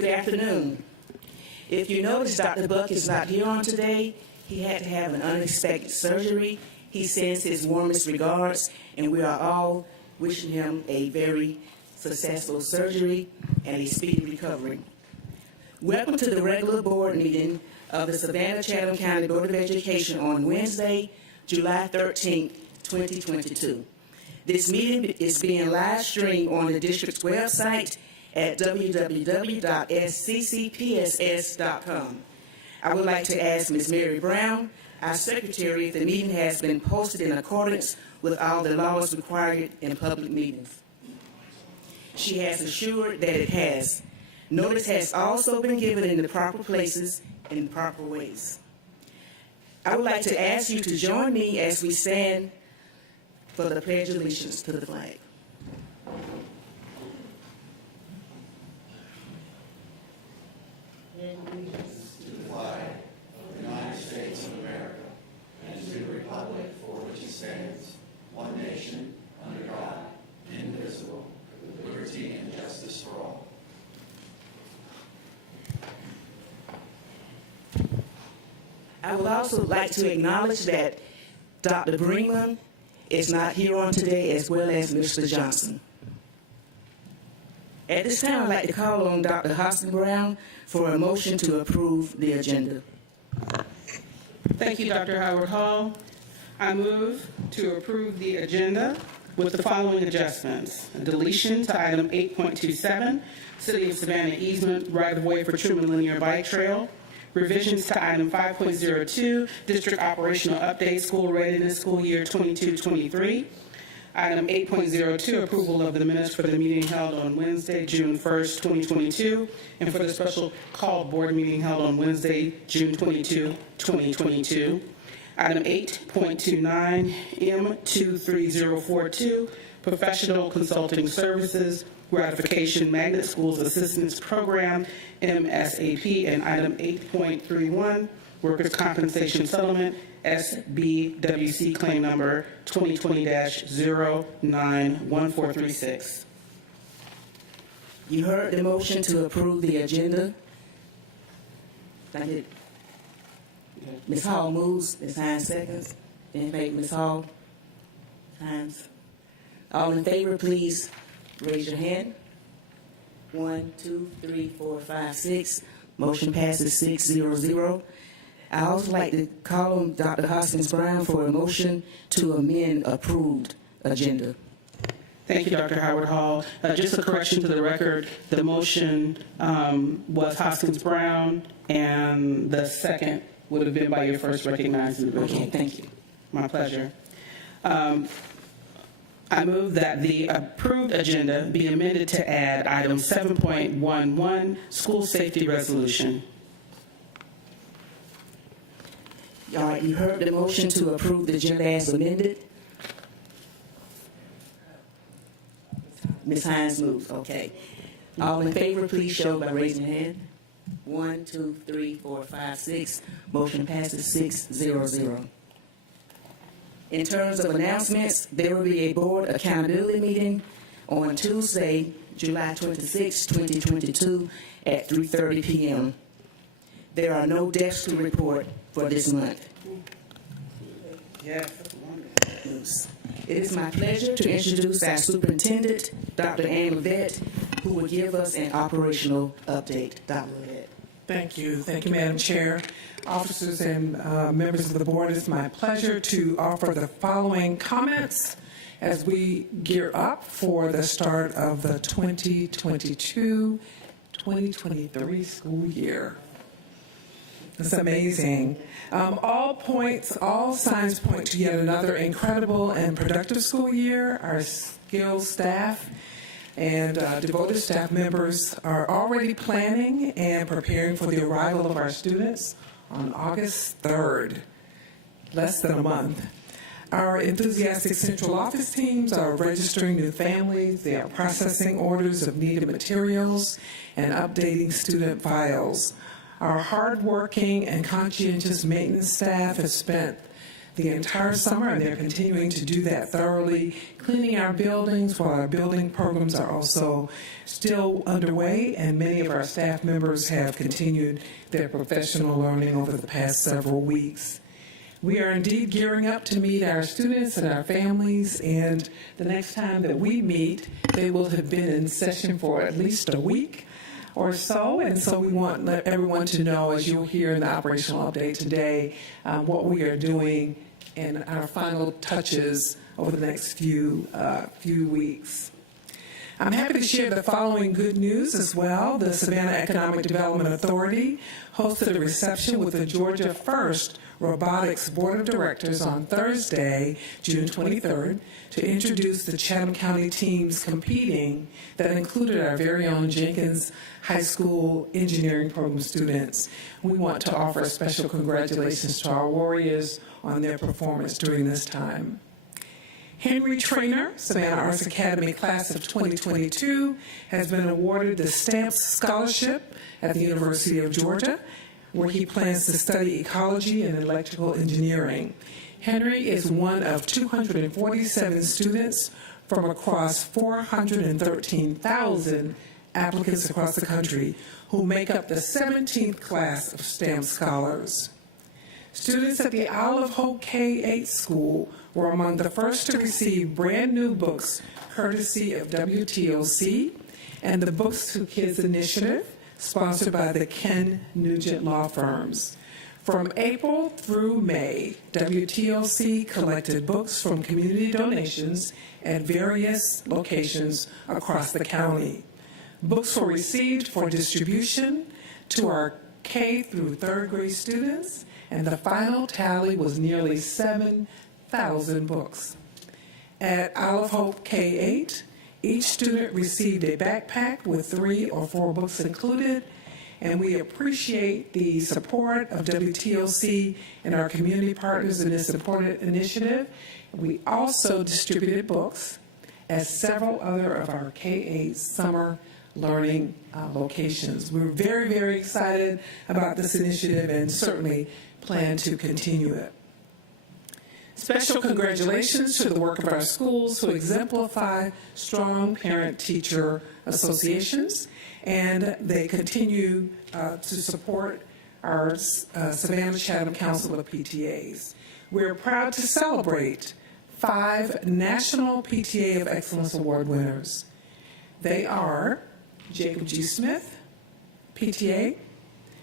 Good afternoon. If you notice, Dr. Buck is not here on today. He had to have an unexpected surgery. He sends his warmest regards, and we are all wishing him a very successful surgery and a speedy recovery. Welcome to the regular board meeting of the Savannah-Chatham County Board of Education on Wednesday, July 13, 2022. This meeting is being live streamed on the district's website at www.sccpss.com. I would like to ask Ms. Mary Brown, our secretary, if the meeting has been posted in accordance with all the laws required in public meetings. She has assured that it has. Notice has also been given in the proper places in proper ways. I would like to ask you to join me as we stand for the Pledge of Allegiance to the flag. Allegiance to the flag of the United States of America and to the republic for which it stands, one nation, under God, indivisible, with liberty and justice for all. I would also like to acknowledge that Dr. Greenland is not here on today, as well as Mr. Johnson. At this time, I'd like to call on Dr. Hoskins Brown for a motion to approve the agenda. Thank you, Dr. Howard Hall. I move to approve the agenda with the following adjustments. A deletion to item 8.27, City of Savannah easement right-of-way for Truman Linear Bike Trail. Revisions to item 5.02, District Operational Update, School Readiness, School Year 22-23. Item 8.02, approval of the minutes for the meeting held on Wednesday, June 1st, 2022, and for the special called board meeting held on Wednesday, June 22, 2022. Item 8.29, M23042, Professional Consulting Services, Gratification Magnet Schools Assistance Program, MSAP, and item 8.31, Workers' Compensation Settlement, SBWC claim number 2020-091436. You heard the motion to approve the agenda. Thank you. Ms. Hall moves. Ms. Hines seconds. In favor, Ms. Hall. Hines. All in favor, please raise your hand. 1, 2, 3, 4, 5, 6. Motion passes 6-0-0. I also like to call on Dr. Hoskins Brown for a motion to amend approved agenda. Thank you, Dr. Howard Hall. Just a correction to the record, the motion was Hoskins Brown, and the second would have been by your first recognized individual. Okay, thank you. My pleasure. I move that the approved agenda be amended to add item 7.11, school safety resolution. All right, you heard the motion to approve the agenda as amended. Ms. Hines moves, okay. All in favor, please show by raising your hand. 1, 2, 3, 4, 5, 6. Motion passes 6-0-0. In terms of announcements, there will be a board accountability meeting on Tuesday, July 26, 2022 at 3:30 p.m. There are no deaths to report for this month. Yes. It is my pleasure to introduce our superintendent, Dr. Ann Levette, who will give us an operational update. Dr. Levette. Thank you. Thank you, Madam Chair. Officers and members of the board, it's my pleasure to offer the following comments as we gear up for the start of the 2022-2023 school year. It's amazing. All signs point to yet another incredible and productive school year. Our skilled staff and devoted staff members are already planning and preparing for the arrival of our students on August 3rd, less than a month. Our enthusiastic central office teams are registering new families, they are processing orders of needed materials, and updating student files. Our hardworking and conscientious maintenance staff has spent the entire summer, and they're continuing to do that thoroughly, cleaning our buildings while our building programs are also still underway, and many of our staff members have continued their professional learning over the past several weeks. We are indeed gearing up to meet our students and our families, and the next time that we meet, they will have been in session for at least a week or so, and so we want everyone to know, as you'll hear in the operational update today, what we are doing and our final touches over the next few weeks. I'm happy to share the following good news as well. The Savannah Economic Development Authority hosted a reception with the Georgia First Robotics Board of Directors on Thursday, June 23rd, to introduce the Chatham County teams competing that included our very own Jenkins High School engineering program students. We want to offer a special congratulations to our warriors on their performance during this time. Henry Trainer, Savannah Arts Academy class of 2022, has been awarded the Stamps Scholarship at the University of Georgia, where he plans to study ecology and electrical engineering. Henry is one of 247 students from across 413,000 applicants across the country who make up the 17th class of Stamps Scholars. Students at the Isle of Hope K-8 school were among the first to receive brand new books courtesy of WTOC and the Books to Kids initiative sponsored by the Ken Nugent Law Firms. From April through May, WTOC collected books from community donations at various locations across the county. Books were received for distribution to our K through third grade students, and the final tally was nearly 7,000 books. At Isle of Hope K-8, each student received a backpack with 3 or 4 books included, and we appreciate the support of WTOC and our community partners in this important initiative. We also distributed books at several other of our K-8 summer learning locations. We're very, very excited about this initiative and certainly plan to continue it. Special congratulations to the work of our schools who exemplify strong parent-teacher associations, and they continue to support our Savannah Chatham Council of PTAs. We're proud to celebrate 5 National PTA of Excellence Award winners. They are Jacob G. Smith, PTA,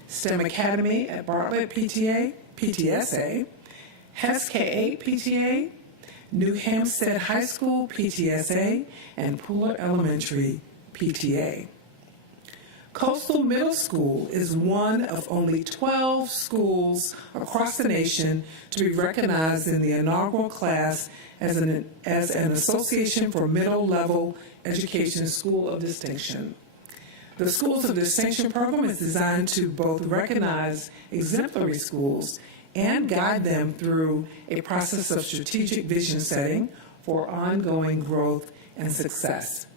STEM Academy at Bartlett PTA, PTSA, Hess K-8 PTA, New Hampstead High School PTSA, and Pooler Elementary PTA. Coastal Middle School is one of only 12 schools across the nation to be recognized in the inaugural class as an Association for Middle Level Education School of Distinction. The Schools of Distinction program is designed to both recognize exemplary schools and guide them through a process of strategic vision setting for ongoing growth and success.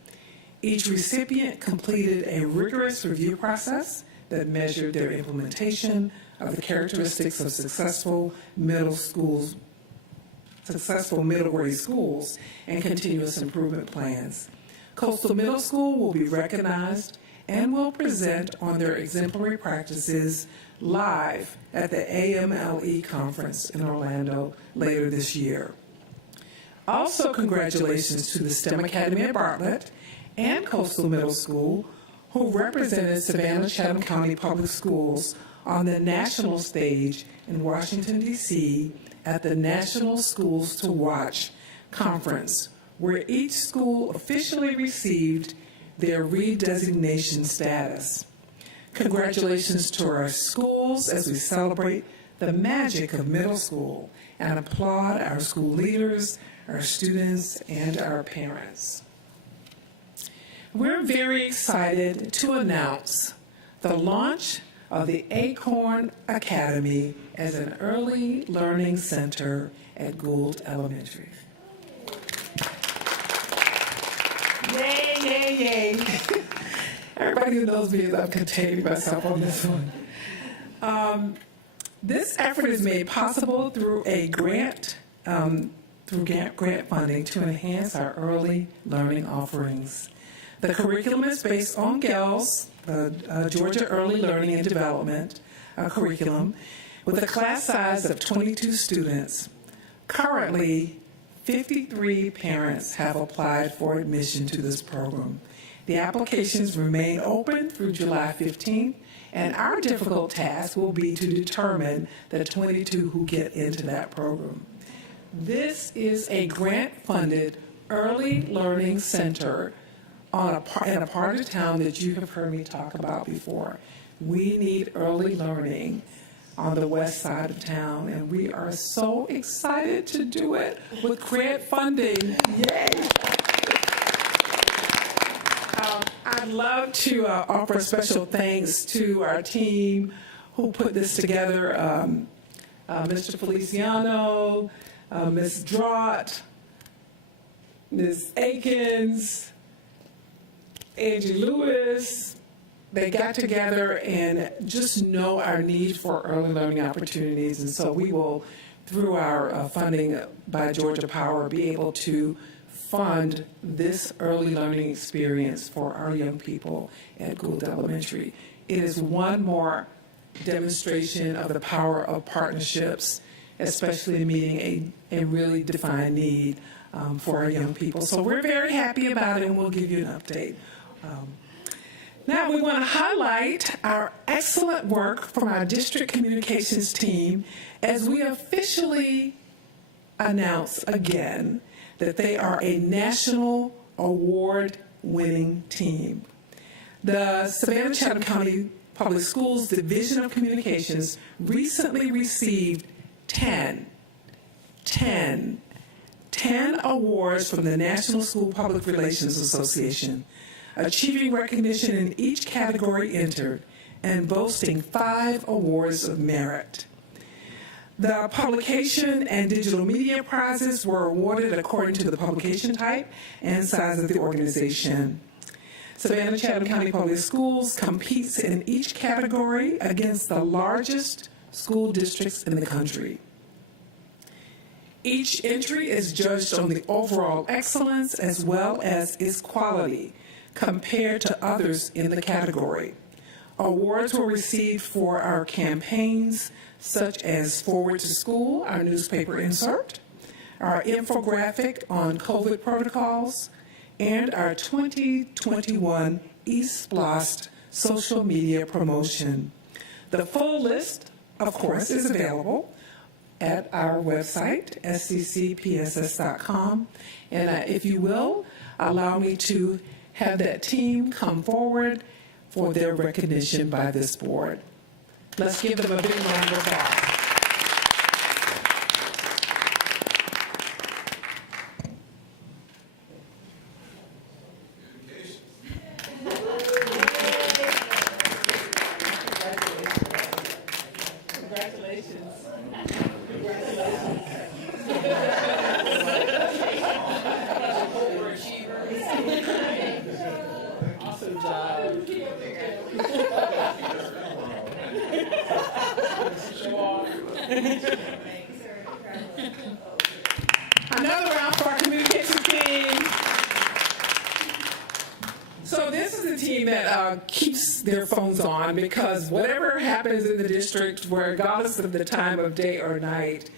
Each recipient completed a rigorous review process that measured their implementation of the characteristics of successful middle grade schools and continuous improvement plans. Coastal Middle School will be recognized and will present on their exemplary practices live at the AMLE conference in Orlando later this year. Also, congratulations to the STEM Academy at Bartlett and Coastal Middle School, who represented Savannah Chatham County Public Schools on the national stage in Washington, D.C. at the National Schools to Watch conference, where each school officially received their redesignation status. Congratulations to our schools as we celebrate the magic of middle school and applaud our school leaders, our students, and our parents. We're very excited to announce the launch of the Acorn Academy as an early learning center at Gould Elementary. Yay, yay, yay. Everybody who knows me, I'm containing myself on this one. This effort is made possible through a grant funding to enhance our early learning offerings. The curriculum is based on GELS, the Georgia Early Learning and Development curriculum, with a class size of 22 students. Currently, 53 parents have applied for admission to this program. The applications remain open through July 15th, and our difficult task will be to determine the 22 who get into that program. This is a grant-funded early learning center in a part of town that you have heard me talk about before. We need early learning on the west side of town, and we are so excited to do it with grant funding. Yay! I'd love to offer special thanks to our team who put this together, Mr. Feliciano, Ms. Drott, Ms. Akins, Angie Lewis. They got together and just know our need for early learning opportunities. And so we will, through our funding by Georgia Power, be able to fund this early learning experience for our young people at Gould Elementary. It is one more demonstration of the power of partnerships, especially meeting a really defined need for our young people. So we're very happy about it, and we'll give you an update. Now we want to highlight our excellent work from our district communications team as we officially announce again that they are a national award-winning team. The Savannah-Chatham County Public Schools Division of Communications recently received 10 awards from the National School Public Relations Association, achieving recognition in each category entered and boasting 5 awards of merit. The publication and digital media prizes were awarded according to the publication type and size of the organization. Savannah-Chatham County Public Schools competes in each category against the largest school districts in the country. Each entry is judged on the overall excellence as well as its quality compared to others in the category. Awards were received for our campaigns such as Forward to School, our newspaper insert, our infographic on COVID protocols, and our 2021 East Blast social media promotion. The full list, of course, is available at our website, sccpss.com. And if you will, allow me to have that team come forward for their recognition by this board. Let's give them a big round of applause. Another round for our communications team. So this is a team that keeps their phones on, because whatever happens in the district, regardless of the time of day or night,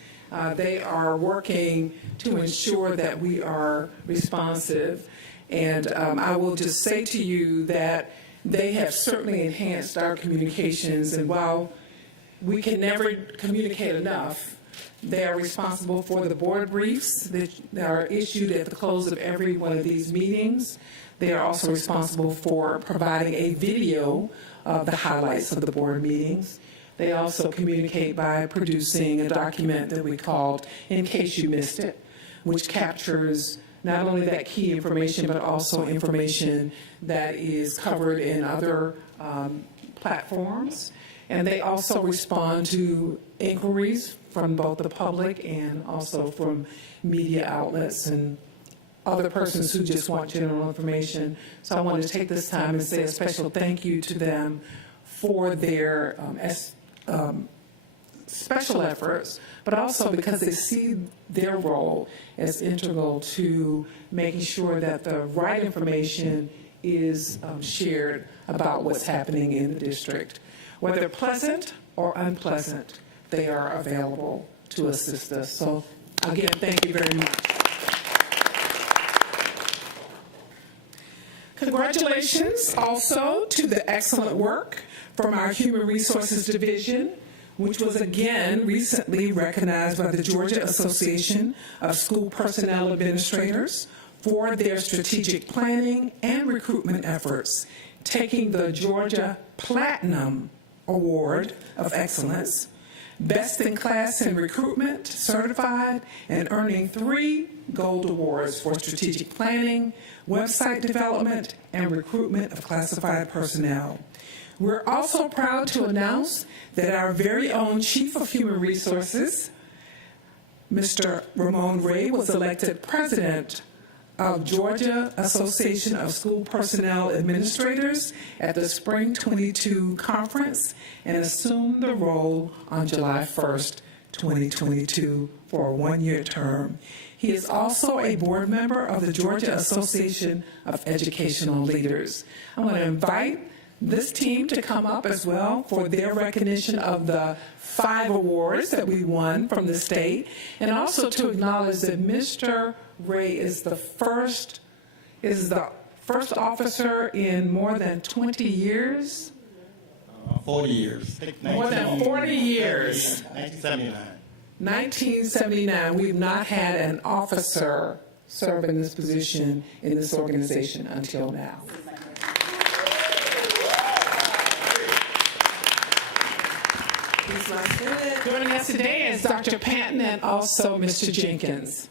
they are working to ensure that we are responsive. And I will just say to you that they have certainly enhanced our communications, and while we can never communicate enough, they are responsible for the board briefs that are issued at the close of every one of these meetings. They are also responsible for providing a video of the highlights of the board meetings. They also communicate by producing a document that we called In Case You Missed It, which captures not only that key information, but also information that is covered in other platforms. And they also respond to inquiries from both the public and also from media outlets and other persons who just want general information. So I wanted to take this time and say a special thank you to them for their special efforts, but also because they see their role as integral to making sure that the right information is shared about what's happening in the district. Whether pleasant or unpleasant, they are available to assist us. So again, thank you very much. Congratulations also to the excellent work from our Human Resources Division, which was again recently recognized by the Georgia Association of School Personnel Administrators for their strategic planning and recruitment efforts, taking the Georgia Platinum Award of Excellence, Best in Class in Recruitment Certified, and earning 3 Gold Awards for strategic planning, website development, and recruitment of classified personnel. We're also proud to announce that our very own Chief of Human Resources, Mr. Ramon Ray, was elected President of Georgia Association of School Personnel Administrators at the Spring 22 Conference and assumed the role on July 1st, 2022 for a 1-year term. He is also a board member of the Georgia Association of Educational Leaders. I want to invite this team to come up as well for their recognition of the 5 awards that we won from the state, and also to acknowledge that Mr. Ray is the first officer in more than 20 years. 40 years. More than 40 years. 1979. 1979, we've not had an officer serve in this position in this organization until now. Joining us today is Dr. Panton and also Mr. Jenkins.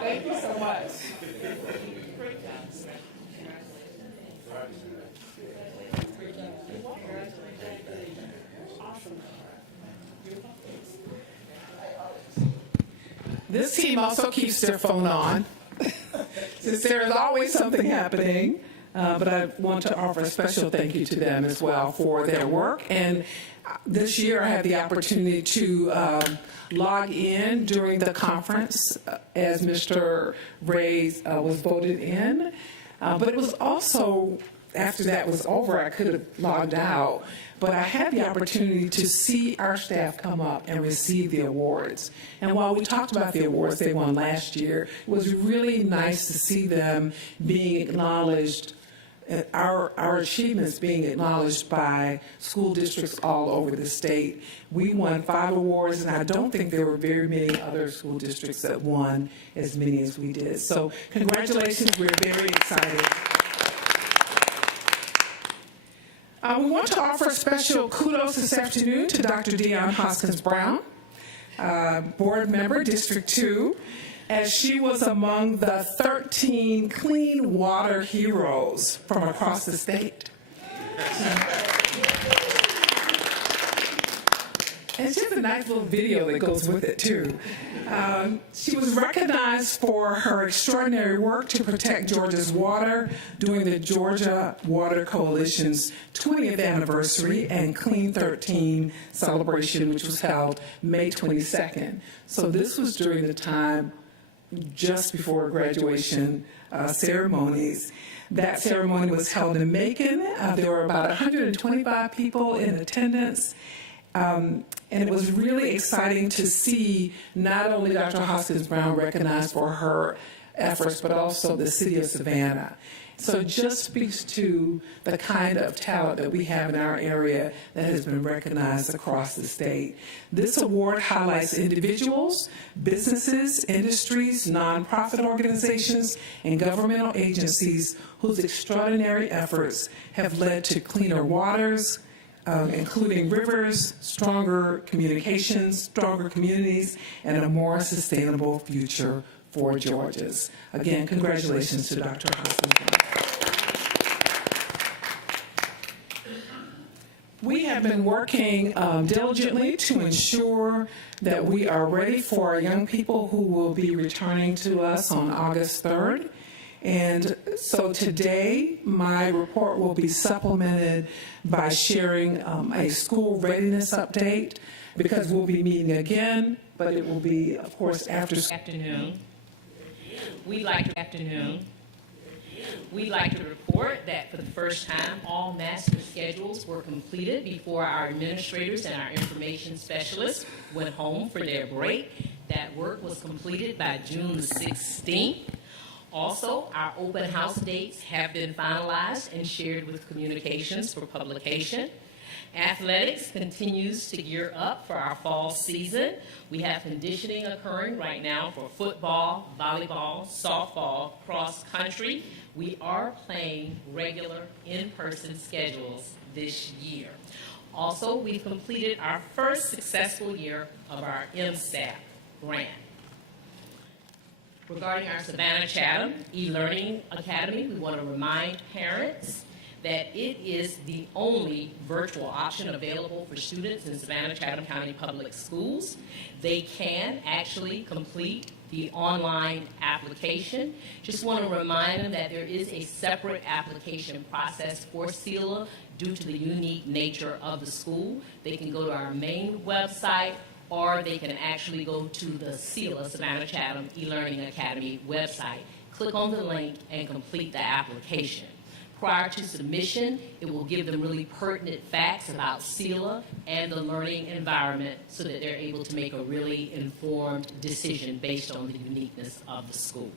Thank you so much. This team also keeps their phone on, since there is always something happening. But I want to offer a special thank you to them as well for their work. And this year I had the opportunity to log in during the conference as Mr. Ray was voted in. But it was also, after that was over, I could have logged out. But I had the opportunity to see our staff come up and receive the awards. And while we talked about the awards they won last year, it was really nice to see them being acknowledged, our achievements being acknowledged by school districts all over the state. We won 5 awards, and I don't think there were very many other school districts that won as many as we did. So congratulations, we're very excited. We want to offer special kudos this afternoon to Dr. Deion Hoskins-Brown, board member, District 2, as she was among the 13 clean water heroes from across the state. And she has a nice little video that goes with it, too. She was recognized for her extraordinary work to protect Georgia's water during the Georgia Water Coalition's 20th anniversary and Clean 13 celebration, which was held May 22nd. So this was during the time just before graduation ceremonies. That ceremony was held in Macon. There were about 125 people in attendance. And it was really exciting to see not only Dr. Hoskins-Brown recognized for her efforts, but also the city of Savannah. So it just speaks to the kind of talent that we have in our area that has been recognized across the state. This award highlights individuals, businesses, industries, nonprofit organizations, and governmental agencies whose extraordinary efforts have led to cleaner waters, including rivers, stronger communications, stronger communities, and a more sustainable future for Georgians. Again, congratulations to Dr. Hoskins. We have have been working diligently to ensure that we are ready for our young people who will be returning to us on August 3rd. And so today, my report will be supplemented by sharing a school readiness update, because we'll be meeting again, but it will be, of course, after. Afternoon. We'd like to report that for the first time, all master schedules were completed before our administrators and our information specialists went home for their break. That work was completed by June the 16th. Also, our open house dates have been finalized and shared with communications for publication. Athletics continues to gear up for our fall season. We have conditioning occurring right now for football, volleyball, softball, cross country. We are playing regular in-person schedules this year. Also, we've completed our first successful year of our MSAP grant. Regarding our Savannah Chatham e-learning academy, we want to remind parents that it is the only virtual option available for students in Savannah Chatham County Public Schools. They can actually complete the online application. Just want to remind them that there is a separate application process for SELA due to the unique nature of the school. They can go to our main website, or they can actually go to the SELA, Savannah Chatham e-learning academy website. Click on the link and complete the application. Prior to submission, it will give them really pertinent facts about SELA and the learning environment so that they're able to make a really informed decision based on the uniqueness of the school.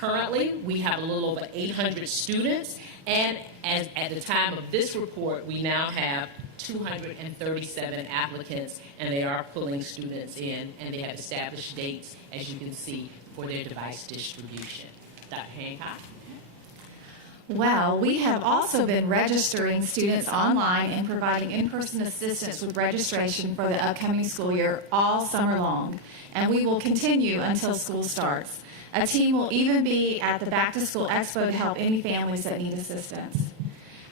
Currently, we have a little over 800 students, and at the time of this report, we now have 237 applicants, and they are pulling students in, and they have established dates, as you can see, for their device distribution. Dr. Hancock? Well, we have also been registering students online and providing in-person assistance with registration for the upcoming school year all summer long, and we will continue until school starts. A team will even be at the Back to School Expo to help any families that need assistance.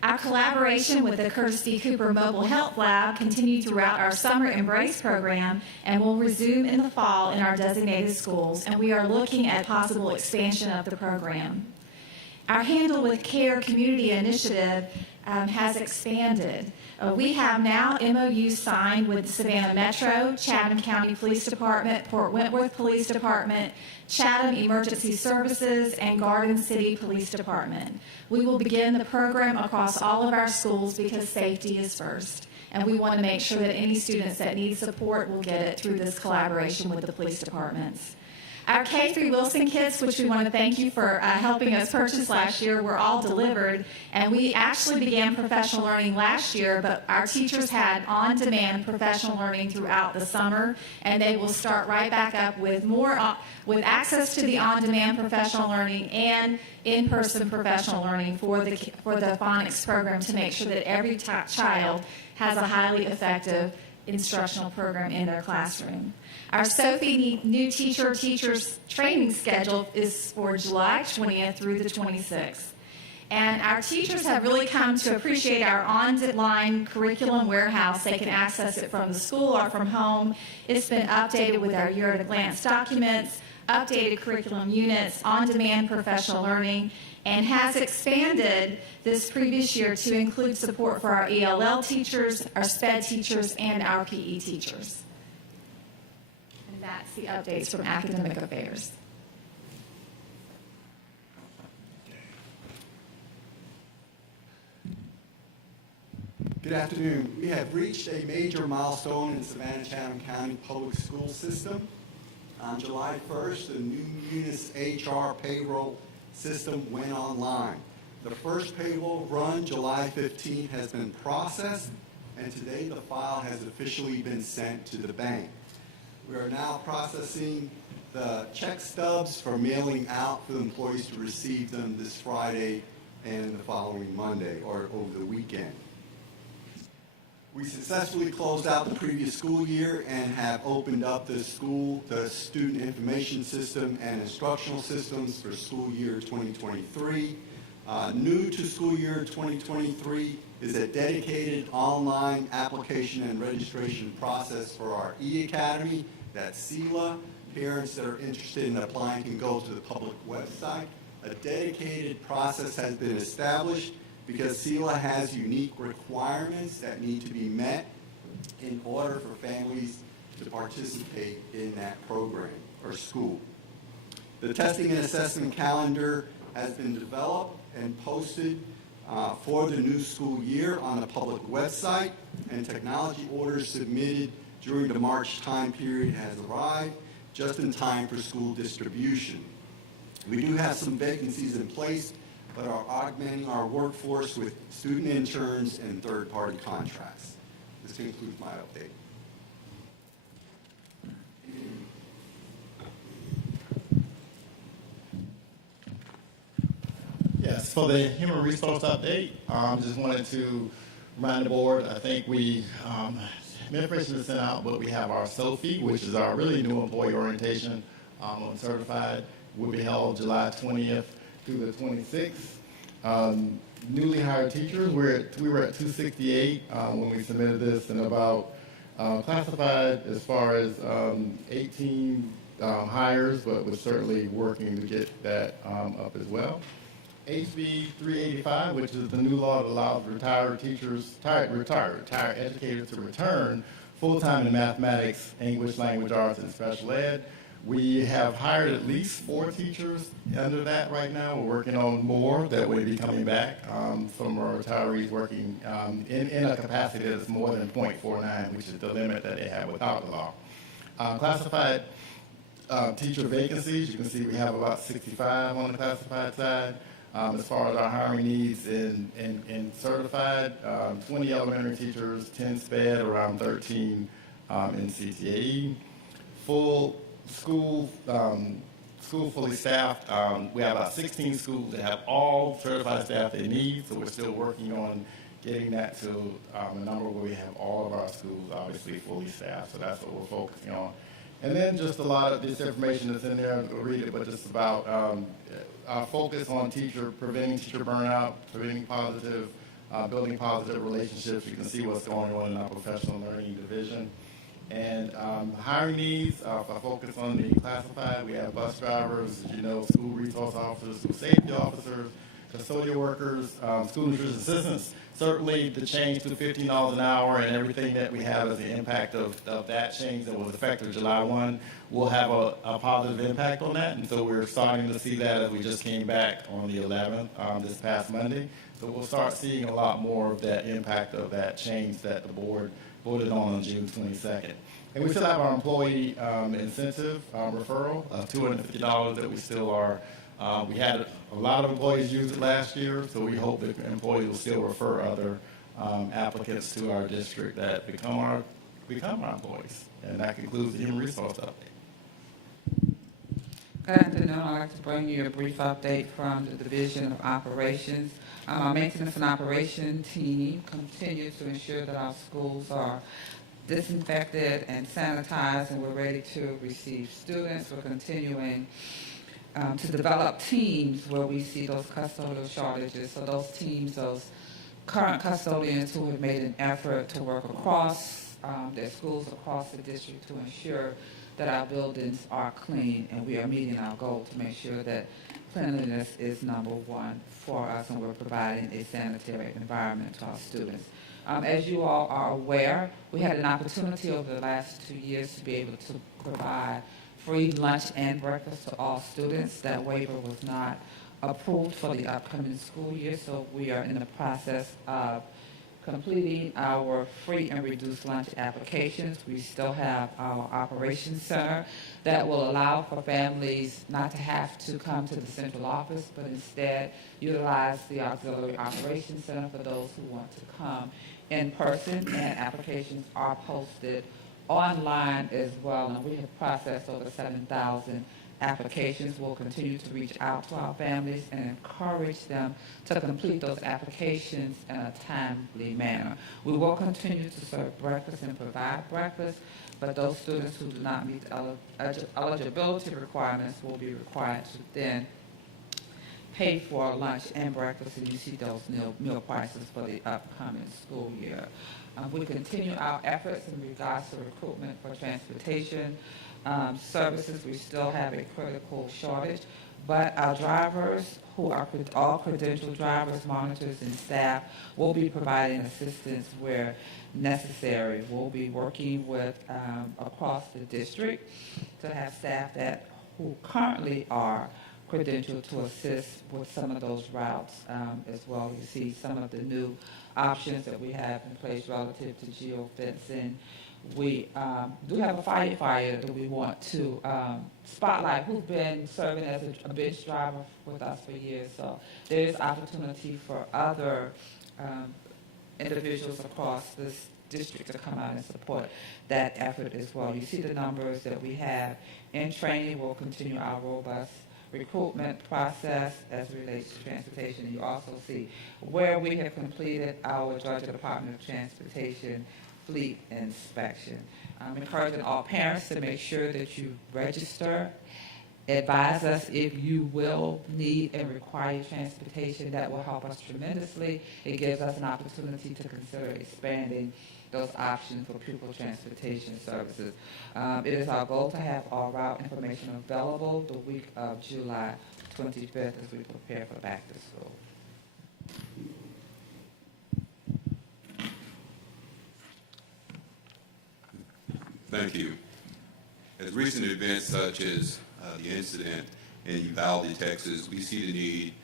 Our collaboration with the Curtis D. Cooper Mobile Health Lab continued throughout our Summer Embrace program and will resume in the fall in our designated schools, and we are looking at possible expansion of the program. Our Handle with Care community initiative has expanded. We have now MOUs signed with the Savannah Metro, Chatham County Police Department, Port Wentworth Police Department, Chatham Emergency Services, and Garden City Police Department. We will begin the program across all of our schools because safety is first, and we want to make sure that any students that need support will get it through this collaboration with the police departments. Our K-3 Wilson kits, which we want to thank you for helping us purchase last year, were all delivered, and we actually began professional learning last year, but our teachers had on-demand professional learning throughout the summer, and they will start right back up with more, with access to the on-demand professional learning and in-person professional learning for the phonics program to make sure that every child has a highly effective instructional program in their classroom. Our Sophie new teachers training schedule is for July 20th through the 26th. And our teachers have really come to appreciate our online curriculum warehouse. They can access it from the school or from home. It's been updated with our year-at-a-glance documents, updated curriculum units, on-demand professional learning, and has expanded this previous year to include support for our ELL teachers, our SPED teachers, and our PE teachers. And that's the updates from Academic Affairs. Good afternoon. We have reached a major milestone in Savannah Chatham County Public School System. On July 1st, the new Munis HR payroll system went online. The first payroll run, July 15th, has been processed, and today the file has officially been sent to the bank. We are now processing the check stubs for mailing out for the employees to receive them this Friday and the following Monday or over the weekend. We successfully closed out the previous school year and have opened up the student information system and instructional systems for school year 2023. New to school year 2023 is a dedicated online application and registration process for our E-Academy. That's SELA. Parents that are interested in applying can go to the public website. A dedicated process has been established because SELA has unique requirements that need to be met in order for families to participate in that program or school. The testing and assessment calendar has been developed and posted for the new school year on the public website, and technology orders submitted during the March time period has arrived just in time for school distribution. We do have some vacancies in place, but are augmenting our workforce with student interns and third-party contracts. This concludes my update. Yes, for the human resource update, just wanted to remind the board, I think we, information is sent out, but we have our SOFI, which is our really new employee orientation on certified, will be held July 20th through the 26th. Newly hired teachers, we were at 268 when we submitted this, and about classified as far as 18 hires, but we're certainly working to get that up as well. HB 385, which is the new law that allows retired educators to return full-time in mathematics, English, language arts, and special ed. We have hired at least 4 teachers under that right now. We're working on more that will be coming back from our retirees working in a capacity that's more than 0.49, which is the limit that they have without the law. Classified teacher vacancies, you can see we have about 65 on the classified side. As far as our hiring needs in certified, 20 elementary teachers, 10 SPED, around 13 in CTAE. Full school fully staffed. We have about 16 schools that have all certified staff they need, so we're still working on getting that to a number where we have all of our schools obviously fully staffed, so that's what we're focusing on. And then just a lot of this information that's in there, I'll read it, but just about our focus on preventing teacher burnout, building positive relationships. You can see what's going on in our professional learning division. And hiring needs, our focus on the classified, we have bus drivers, school resource officers, school safety officers, custodial workers, school nutrition assistants. Certainly the change to $15 an hour and everything that we have as the impact of that change that was effective July 1 will have a positive impact on that. And so we're starting to see that as we just came back on the 11th, this past Monday. So we'll start seeing a lot more of that impact of that change that the board voted on June 22nd. And we still have our employee incentive referral of $250 that we still are. We had a lot of employees use it last year, so we hope that employees will still refer other applicants to our district that become our employees. And that concludes the human resource update. Good afternoon. I'd like to bring you a brief update from the Division of Operations. Our maintenance and operation team continues to ensure that our schools are disinfected and sanitized, and we're ready to receive students. We're continuing to develop teams where we see those custodial shortages. So those teams, those current custodians who have made an effort to work across their schools across the district to ensure that our buildings are clean, and we are meeting our goal to make sure that cleanliness is number one for us, and we're providing a sanitary environment to our students. As you all are aware, we had an opportunity over the last 2 years to be able to provide free lunch and breakfast to all students. That waiver was not approved for the upcoming school year, so we are in the process of completing our free and reduced lunch applications. We still have our operations center that will allow for families not to have to come to the central office, but instead utilize the auxiliary operations center for those who want to come in person, and applications are posted online as well, and we have processed over 7,000 applications. We'll continue to reach out to our families and encourage them to complete those applications in a timely manner. We will continue to serve breakfast and provide breakfast, but those students who do not meet eligibility requirements will be required to then pay for lunch and breakfast, and you see those meal prices for the upcoming school year. We continue our efforts in regards to recruitment for transportation services. We still have a critical shortage, but our drivers, who are all credentialed drivers, monitors, and staff, will be providing assistance where necessary. We'll be working with across the district to have staff who currently are credentialed to assist with some of those routes as well. You see some of the new options that we have in place relative to geofencing. We do have a firefighter that we want to spotlight, who's been serving as a bench driver with us for years. So there's opportunity for other individuals across this district to come out and support that effort as well. You see the numbers that we have in training. We'll continue our robust recruitment process as it relates to transportation. And you also see where we have completed our Georgia Department of Transportation fleet inspection. I'm encouraging all parents to make sure that you register. Advise us if you will need and require transportation. That will help us tremendously. It gives us an opportunity to consider expanding those options for pupil transportation services. It is our goal to have all route information available the week of July 25th as we prepare for back to school. Thank you. As recent events such as the incident in Uvalde, Texas, we see the need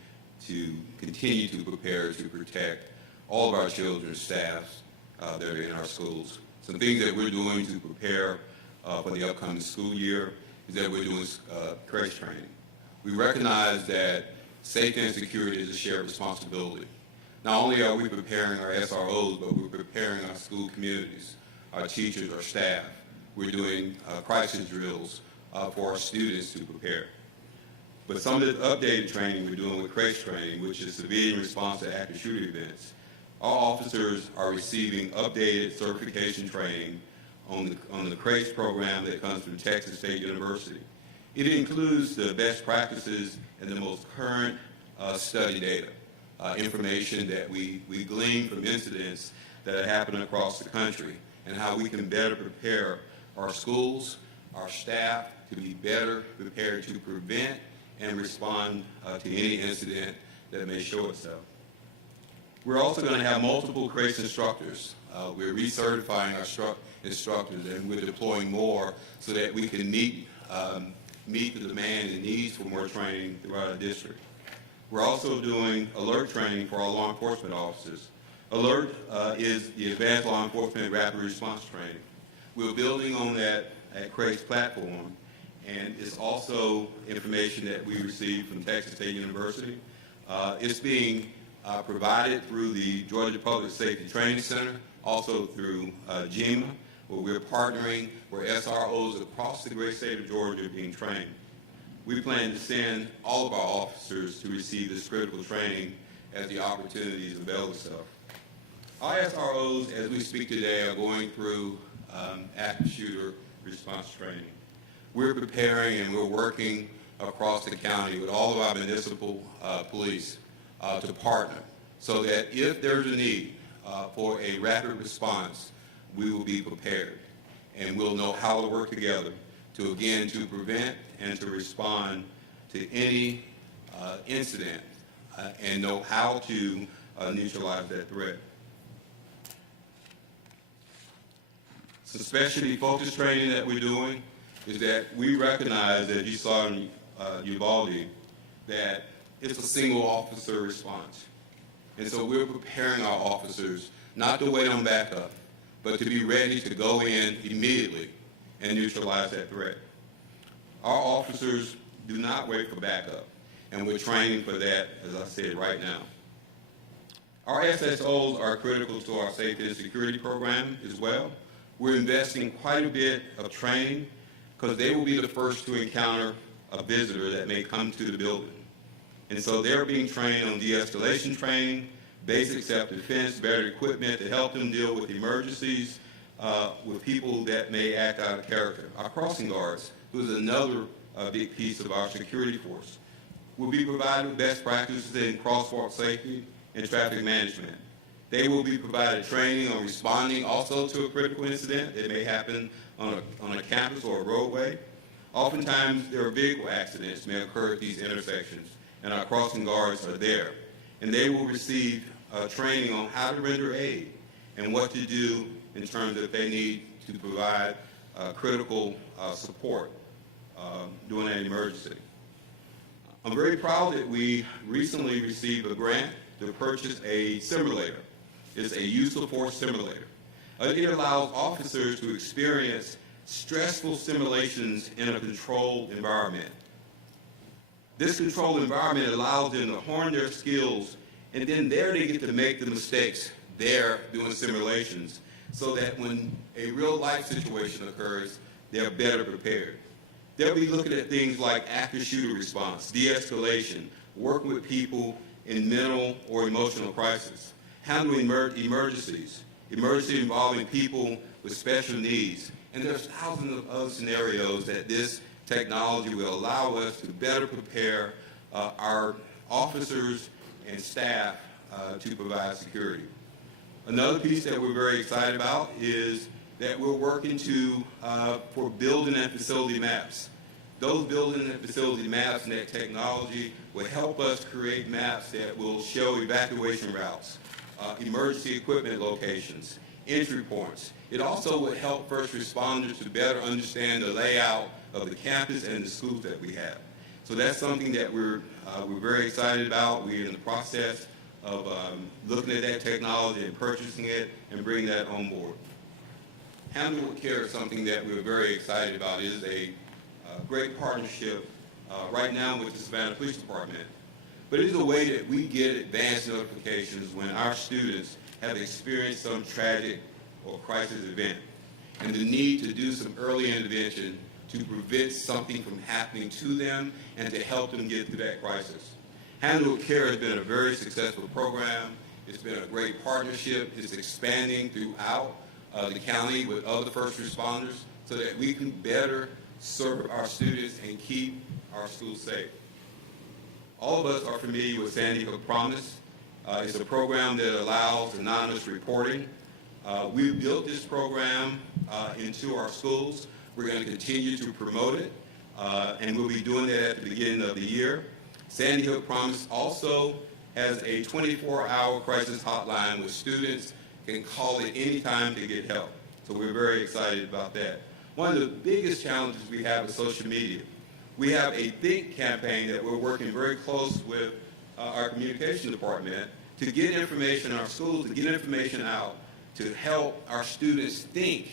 to continue to prepare to protect all of our children's staffs that are in our schools. Some things that we're doing to prepare for the upcoming school year is that we're doing creche training. We recognize that safety and security is a shared responsibility. Not only are we preparing our SROs, but we're preparing our school communities, our teachers, our staff. We're doing crisis drills for our students to prepare. But some of the updated training we're doing with creche training, which is civilian response to active shooter events, our officers are receiving updated certification training on the creche program that comes from Texas State University. It includes the best practices and the most current study data, information that we glean from incidents that are happening across the country, and how we can better prepare our schools, our staff, to be better prepared to prevent and respond to any incident that may show itself. We're also going to have multiple creche instructors. We're recertifying our instructors, and we're deploying more so that we can meet the demand and needs for more training throughout our district. We're also doing alert training for our law enforcement officers. Alert is the Advanced Law Enforcement Rapid Response Training. We're building on that at creche platform, and it's also information that we received from Texas State University. It's being provided through the Georgia Public Safety Training Center, also through GEMA, where we're partnering where SROs across the great state of Georgia are being trained. We plan to send all of our officers to receive this critical training as the opportunities avail themselves. Our SROs, as we speak today, are going through active shooter response training. We're preparing and we're working across the county with all of our municipal police to partner so that if there's a need for a rapid response, we will be prepared and we'll know how to work together to prevent and to respond to any incident and know how to neutralize that threat. Some specialty focused training that we're doing is that we recognize that you saw in Uvalde that it's a single officer response. And so we're preparing our officers not to wait on backup, but to be ready to go in immediately and neutralize that threat. Our officers do not wait for backup, and we're training for that, as I said, right now. Our SSOs are critical to our safety and security program as well. We're investing quite a bit of training because they will be the first to encounter a visitor that may come to the building. And so they're being trained on de-escalation training, basic self-defense, better equipment to help them deal with emergencies, with people that may act out of character. Our crossing guards, who is another big piece of our security force. will be provided with best practices in crosswalk safety and traffic management. They will be provided training on responding also to a critical incident that may happen on a campus or a roadway. Oftentimes, there are vehicle accidents may occur at these intersections, and our crossing guards are there. And they will receive training on how to render aid and what to do in terms of if they need to provide critical support during an emergency. I'm very proud that we recently received a grant to purchase a simulator. It's a use of force simulator. It allows officers to experience stressful simulations in a controlled environment. This controlled environment allows them to hone their skills, and then there they get to make the mistakes there doing simulations so that when a real life situation occurs, they're better prepared. They'll be looking at things like active shooter response, de-escalation, working with people in mental or emotional crisis, handling emergencies involving people with special needs. And there's thousands of other scenarios that this technology will allow us to better prepare our officers and staff to provide security. Another piece that we're very excited about is that we're working for building and facility maps. Those building and facility maps and that technology will help us create maps that will show evacuation routes, emergency equipment locations, entry points. It also would help first responders to better understand the layout of the campus and the schools that we have. So that's something that we're very excited about. We're in the process of looking at that technology and purchasing it and bringing that on board. Handle with Care is something that we're very excited about. It is a great partnership right now with the Savannah Police Department. But it is a way that we get advance notifications when our students have experienced some tragic or crisis event and the need to do some early intervention to prevent something from happening to them and to help them get through that crisis. Handle with Care has been a very successful program. It's been a great partnership. It's expanding throughout the county with other first responders so that we can better serve our students and keep our schools safe. All of us are familiar with Sandy Hook Promise. It's a program that allows anonymous reporting. We've built this program into our schools. We're going to continue to promote it, and we'll be doing that at the beginning of the year. Sandy Hook Promise also has a 24-hour crisis hotline where students can call it any time to get help. So we're very excited about that. One of the biggest challenges we have is social media. We have a Think campaign that we're working very close with our communication department to get information in our schools, to get information out, to help our students think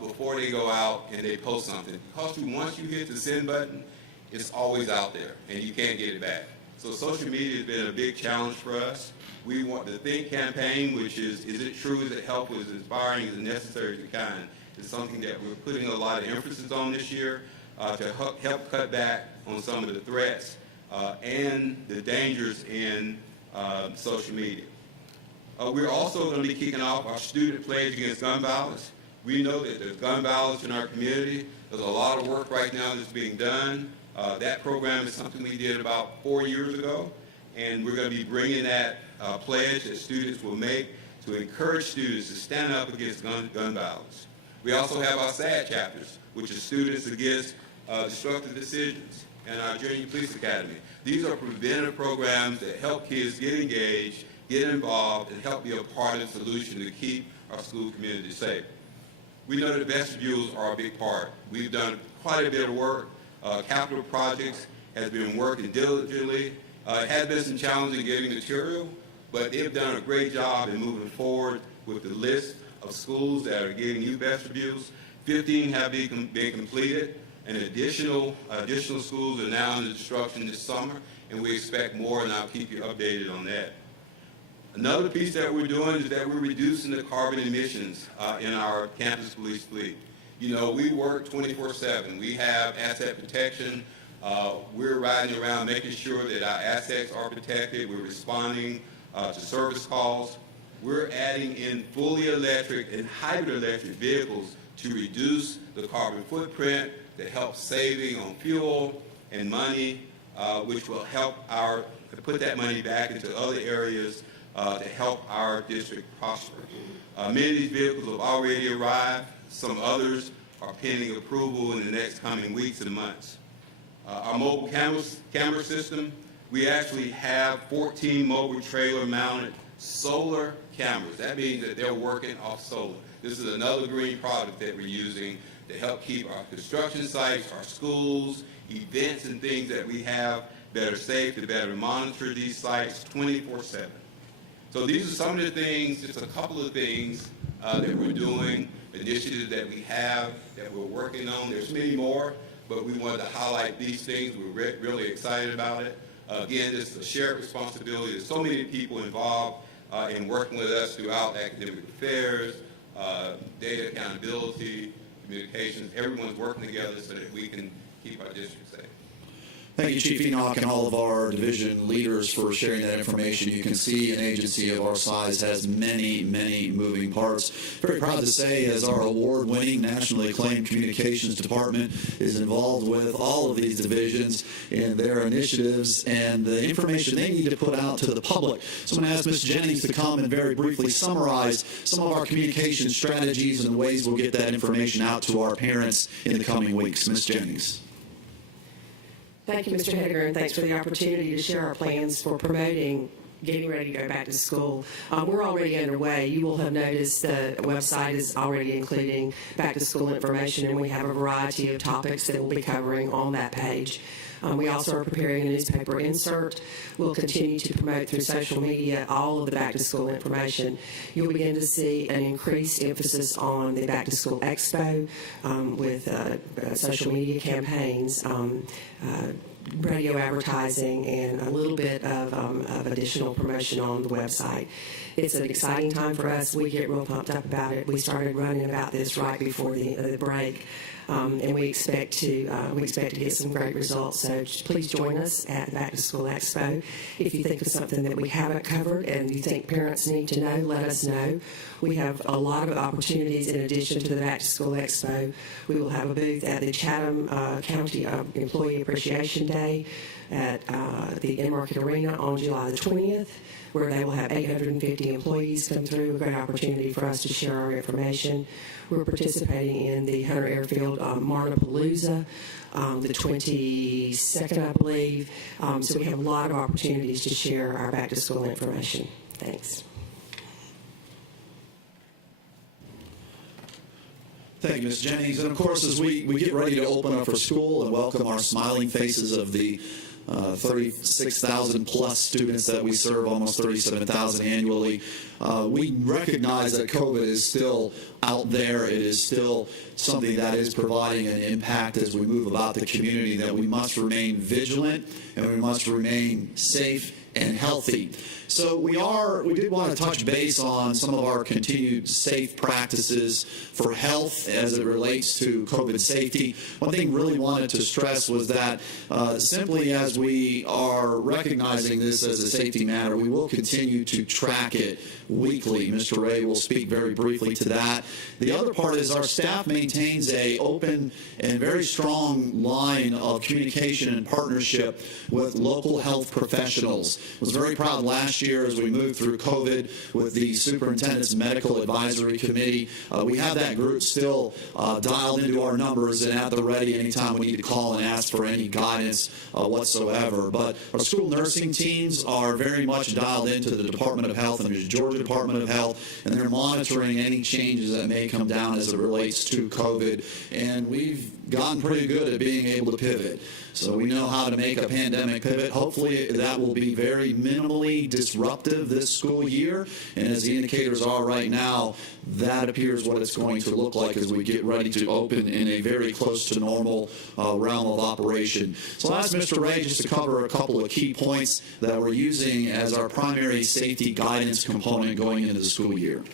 before they go out and they post something. Because once you hit the send button, it's always out there and you can't get it back. So social media has been a big challenge for us. We want the Think campaign, which is it true, is it helpful, is it inspiring, is it necessary, is it kind? It's something that we're putting a lot of emphasis on this year to help cut back on some of the threats and the dangers in social media. We're also going to be kicking off our student pledge against gun violence. We know that there's gun violence in our community. There's a lot of work right now that's being done. That program is something we did about 4 years ago, and we're going to be bringing that pledge that students will make to encourage students to stand up against gun violence. We also have our SAD chapters, which is Students Against Destructive Decisions, and our Junior Police Academy. These are preventive programs that help kids get engaged, get involved, and help be a part of the solution to keep our school community safe. We know that vestibules are a big part. We've done quite a bit of work. Capital Projects has been working diligently. It has been some challenging getting material, but they've done a great job in moving forward with the list of schools that are getting new vestibules. 15 have been completed, and additional schools are now under construction this summer, and we expect more, and I'll keep you updated on that. Another piece that we're doing is that we're reducing the carbon emissions in our campus police fleet. You know, we work 24/7. We have asset protection. We're riding around making sure that our assets are protected. We're responding to service calls. We're adding in fully electric and hybrid electric vehicles to reduce the carbon footprint, to help saving on fuel and money, which will help put that money back into other areas to help our district prosper. Many of these vehicles have already arrived. Some others are pending approval in the next coming weeks and months. Our mobile camera system, we actually have 14 mobile trailer-mounted solar cameras. That means that they're working off solar. This is another green product that we're using to help keep our construction sites, our schools, events and things that we have that are safe, to better monitor these sites 24/7. So these are some of the things, just a couple of things that we're doing, initiatives that we have, that we're working on. There's many more, but we wanted to highlight these things. We're really excited about it. Again, this is a shared responsibility. There's so many people involved in working with us throughout academic affairs, data accountability, communications. Everyone's working together so that we can keep our district safe. Thank you, Chief Enoch, and all of our division leaders for sharing that information. You can see an agency of our size has many, many moving parts. Very proud to say, as our award-winning, nationally acclaimed communications department is involved with all of these divisions in their initiatives and the information they need to put out to the public. So I'm going to ask Ms. Jennings to come and very briefly summarize some of our communication strategies and the ways we'll get that information out to our parents in the coming weeks. Ms. Jennings. Thank you, Mr. Hediger, and thanks for the opportunity to share our plans for promoting getting ready to go back to school. We're already underway. You will have noticed the website is already including back to school information, and we have a variety of topics that we'll be covering on that page. We also are preparing a newspaper insert. We'll continue to promote through social media all of the back-to-school information. You'll begin to see an increased emphasis on the Back-to-School Expo with social media campaigns, radio advertising, and a little bit of additional promotion on the website. It's an exciting time for us. We get real pumped up about it. We started running about this right before the break. And we expect to get some great results. So please join us at the Back to School Expo. If you think of something that we haven't covered and you think parents need to know, let us know. We have a lot of opportunities in addition to the Back to School Expo. We will have a booth at the Chatham County Employee Appreciation Day at the In-Market Arena on July the 20th, where they will have 850 employees come through. A great opportunity for us to share our information. We're participating in the Hunter Airfield Marnapalooza, the 22nd, I believe. So we have a lot of opportunities to share our back-to-school information. Thanks. Thank you, Ms. Jennings. And of course, as we get ready to open up for school and welcome our smiling faces of the 36,000 plus students that we serve, almost 37,000 annually. We recognize that COVID is still out there. It is still something that is providing an impact as we move about the community, that we must remain vigilant and we must remain safe and healthy. So we did want to touch base on some of our continued safe practices for health as it relates to COVID safety. One thing really wanted to stress was that simply as we are recognizing this as a safety matter, we will continue to track it weekly. Mr. Ray will speak very briefly to that. The other part is our staff maintains an open and very strong line of communication and partnership with local health professionals. I was very proud last year as we moved through COVID with the Superintendent's Medical Advisory Committee. We have that group still dialed into our numbers and at the ready anytime we need to call and ask for any guidance whatsoever. But our school nursing teams are very much dialed into the Department of Health and the Georgia Department of Health, and they're monitoring any changes that may come down as it relates to COVID. And we've gotten pretty good at being able to pivot. So we know how to make a pandemic pivot. Hopefully that will be very minimally disruptive this school year. And as the indicators are right now, that appears what it's going to look like as we get ready to open in a very close to normal realm of operation. So I'll ask Mr. Ray just to cover a couple of key points that we're using as our primary safety guidance component going into the school year.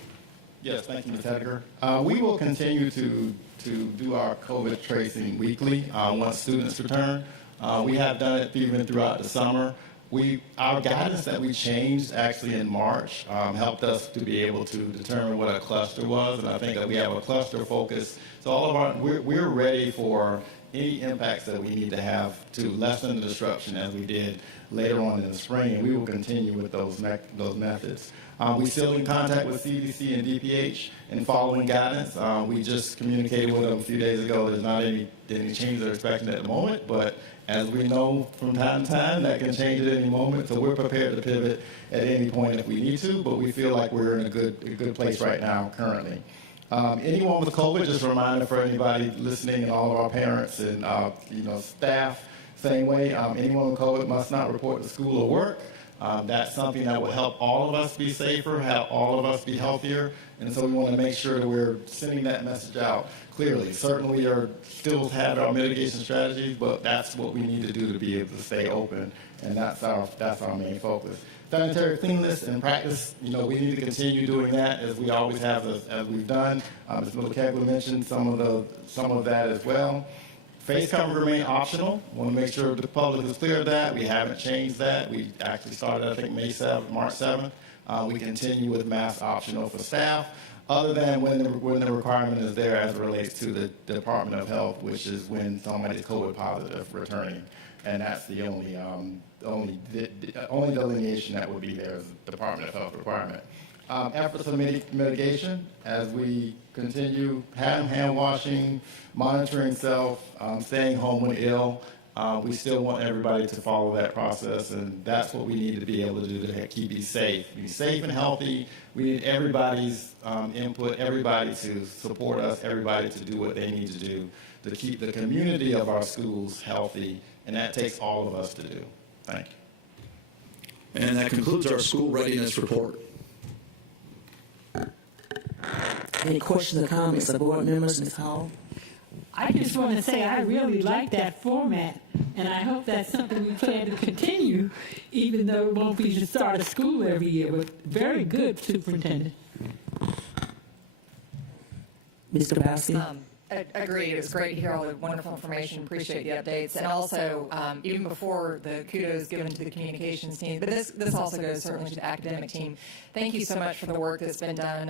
Yes, thank you, Mr. Hediger. We will continue to do our COVID tracing weekly once students return. We have done it even throughout the summer. Our guidance that we changed actually in March helped us to be able to determine what a cluster was, and I think that we have a cluster focus. So we're ready for any impacts that we need to have to lessen the disruption as we did later on in the spring, and we will continue with those methods. We're still in contact with CDC and DPH and following guidance. We just communicated with them a few days ago. There's not any change they're expecting at the moment, but as we know from time to time, that can change at any moment, so we're prepared to pivot at any point if we need to, but we feel like we're in a good place right now currently. Anyone with COVID, just a reminder for anybody listening and all of our parents and staff, same way, anyone with COVID must not report to school or work. That's something that will help all of us be safer, help all of us be healthier, and so we want to make sure that we're sending that message out clearly. Certainly we are still have our mitigation strategies, but that's what we need to do to be able to stay open, and that's our main focus. Sanitary cleanliness and practice, we need to continue doing that as we always have, as we've done. Ms. Kegler mentioned some of that as well. Face cover remain optional. Want to make sure the public is clear of that. We haven't changed that. We actually started, I think, March 7th. We continue with mask optional for staff, other than when the requirement is there as it relates to the Department of Health, which is when somebody's COVID positive returning, and that's the only delineation that would be there is the Department of Health requirement. Efforts for mitigation as we continue hand washing, monitoring self, staying home when ill. We still want everybody to follow that process, and that's what we need to be able to do to keep you safe. Be safe and healthy. We need everybody's input, everybody to support us, everybody to do what they need to do to keep the community of our schools healthy, and that takes all of us to do. Thank you. And that concludes our school readiness report. Any questions or comments of board members, Ms. Hall? I just want to say I really like that format, and I hope that's something we plan to continue, even though it won't be the start of school every year. But very good, Superintendent. Mr. Bowski? Agreed. It was great to hear all the wonderful information. Appreciate the updates. And also, even before the kudos given to the communications team, but this also goes certainly to the academic team. Thank you so much for the work that's been done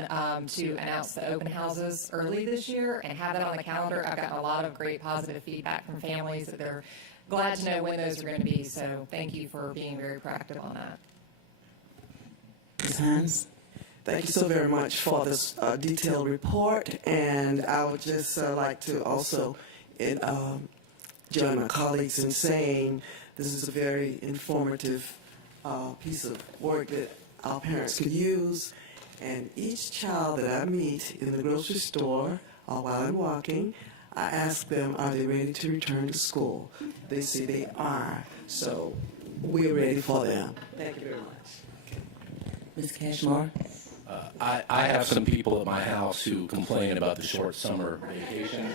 to announce the open houses early this year and have that on the calendar. I've gotten a lot of great positive feedback from families that they're glad to know when those are going to be. So thank you for being very proactive on that. Ms. Hines? Thank you so very much for this detailed report, and I would just like to also join my colleagues in saying this is a very informative piece of work that our parents could use, and each child that I meet in the grocery store or while I'm walking, I ask them, are they ready to return to school? They say they are, so we're ready for them. Thank you very much. Ms. Cashmore? I have some people at my house who complain about the short summer vacation,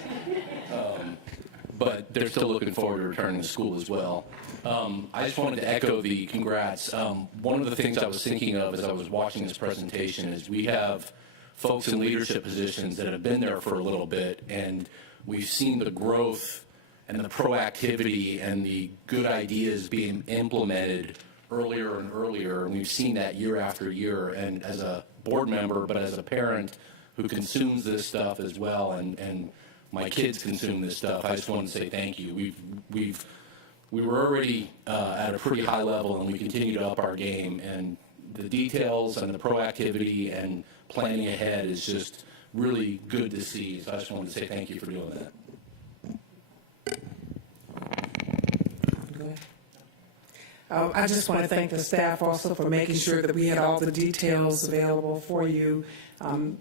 but they're still looking forward to returning to school as well. I just wanted to echo the congrats. One of the things I was thinking of as I was watching this presentation is we have folks in leadership positions that have been there for a little bit, and we've seen the growth and the proactivity and the good ideas being implemented earlier and earlier, and we've seen that year after year. And as a board member, but as a parent who consumes this stuff as well, and my kids consume this stuff, I just wanted to say thank you. We were already at a pretty high level, and we continue to up our game, and the details and the proactivity and planning ahead is just really good to see. So I just wanted to say thank you for doing that. I just want to thank the staff also for making sure that we had all the details available for you.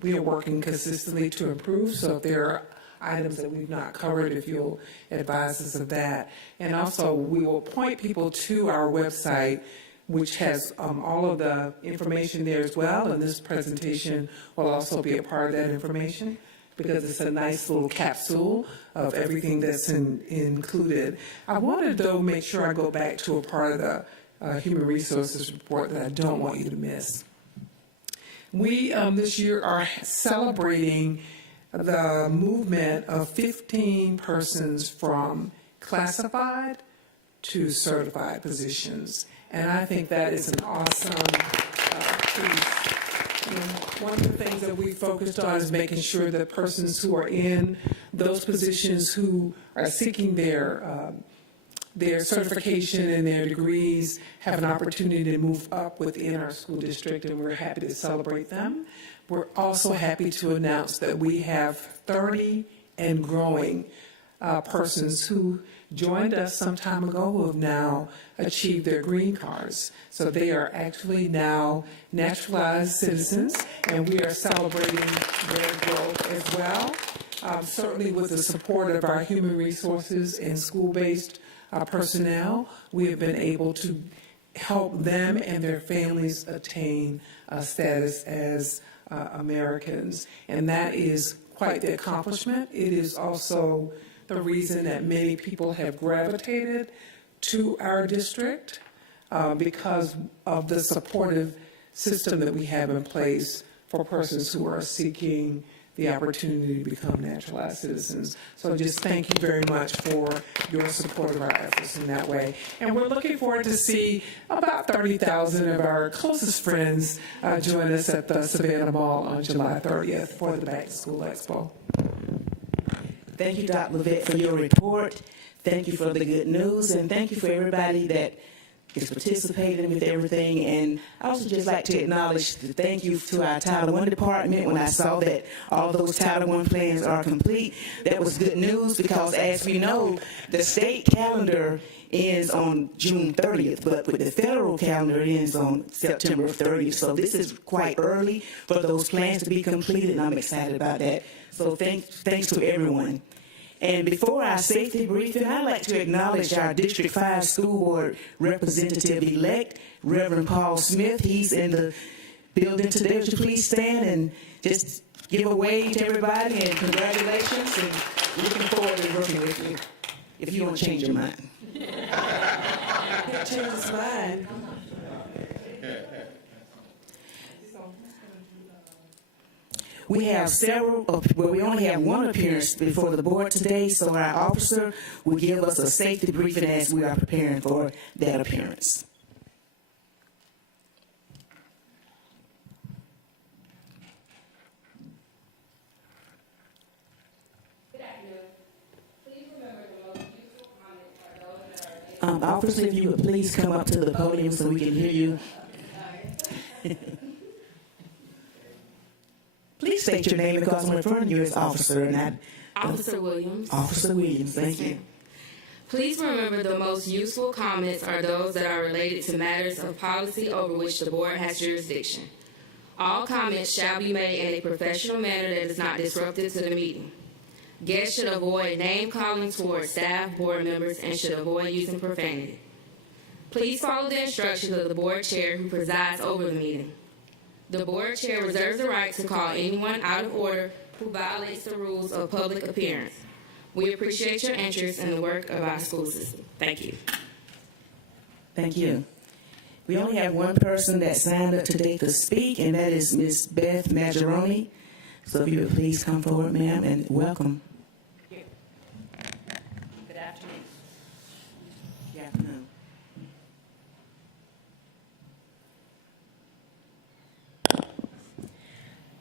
We are working consistently to improve, so if there are items that we've not covered, if you'll advise us of that. And also, we will point people to our website, which has all of the information there as well, and this presentation will also be a part of that information, because it's a nice little capsule of everything that's included. I wanted, though, make sure I go back to a part of the Human Resources report that I don't want you to miss. We, this year, are celebrating the movement of 15 persons from classified to certified positions. And I think that is an awesome piece. One of the things that we focused on is making sure that persons who are in those positions who are seeking their certification and their degrees have an opportunity to move up within our school district, and we're happy to celebrate them. We're also happy to announce that we have 30 and growing persons who joined us some time ago who have now achieved their green cards. So they are actually now naturalized citizens, and we are celebrating their growth as well. Certainly with the support of our human resources and school-based personnel, we have been able to help them and their families attain status as Americans. And that is quite the accomplishment. It is also the reason that many people have gravitated to our district because of the supportive system that we have in place for persons who are seeking the opportunity to become naturalized citizens. So just thank you very much for your support of our efforts in that way. And we're looking forward to see about 30,000 of our closest friends join us at the Savannah Mall on July 30th for the Back to School Expo. Thank you, Dr. Levette, for your report. Thank you for the good news, and thank you for everybody that is participating with everything. And I also just like to acknowledge the thank you to our Title I department. When I saw that all those Title I plans are complete, that was good news because, as we know, the state calendar ends on June 30th, but with the federal calendar it ends on September 30th. So this is quite early for those plans to be completed, and I'm excited about that. So thanks to everyone. And before our safety briefing, I'd like to acknowledge our District 5 School Board Representative-elect, Reverend Paul Smith. He's in the building today. Would you please stand and just give a wave to everybody, and congratulations, and looking forward to working with you, if you don't change your mind. He'll change his mind. We have we only have one appearance before the board today, so our officer will give us a safety briefing as we are preparing for that appearance. Good afternoon. Please remember the most useful comments are those that are... Officer, if you would please come up to the podium so we can hear you. Please state your name because I'm referring to you as officer and not... Officer Williams. Officer Williams, thank you. Please remember the most useful comments are those that are related to matters of policy over which the board has jurisdiction. All comments shall be made in a professional manner that is not disruptive to the meeting. Guests should avoid name-calling towards staff, board members, and should avoid using profanity. Please follow the instructions of the board chair who presides over the meeting. The board chair reserves the right to call anyone out of order who violates the rules of public appearance. We appreciate your interest in the work of our school system. Thank you. Thank you. We only have one person that signed up today to speak, and that is Ms. Beth Maggioroni. So if you would please come forward, ma'am, and welcome. Good afternoon. Good afternoon.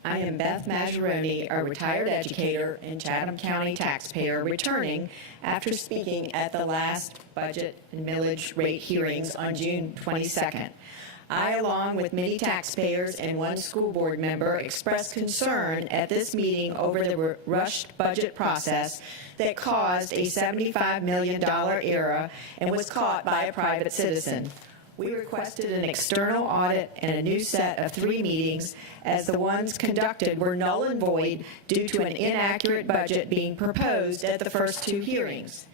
I am Beth Maggioroni, a retired educator and Chatham County taxpayer, returning after speaking at the last budget and millage rate hearings on June 22nd. I, along with many taxpayers and one school board member, expressed concern at this meeting over the rushed budget process that caused a $75 million error and was caught by a private citizen. We requested an external audit and a new set of 3 meetings, as the ones conducted were null and void due to an inaccurate budget being proposed at the first 2 hearings.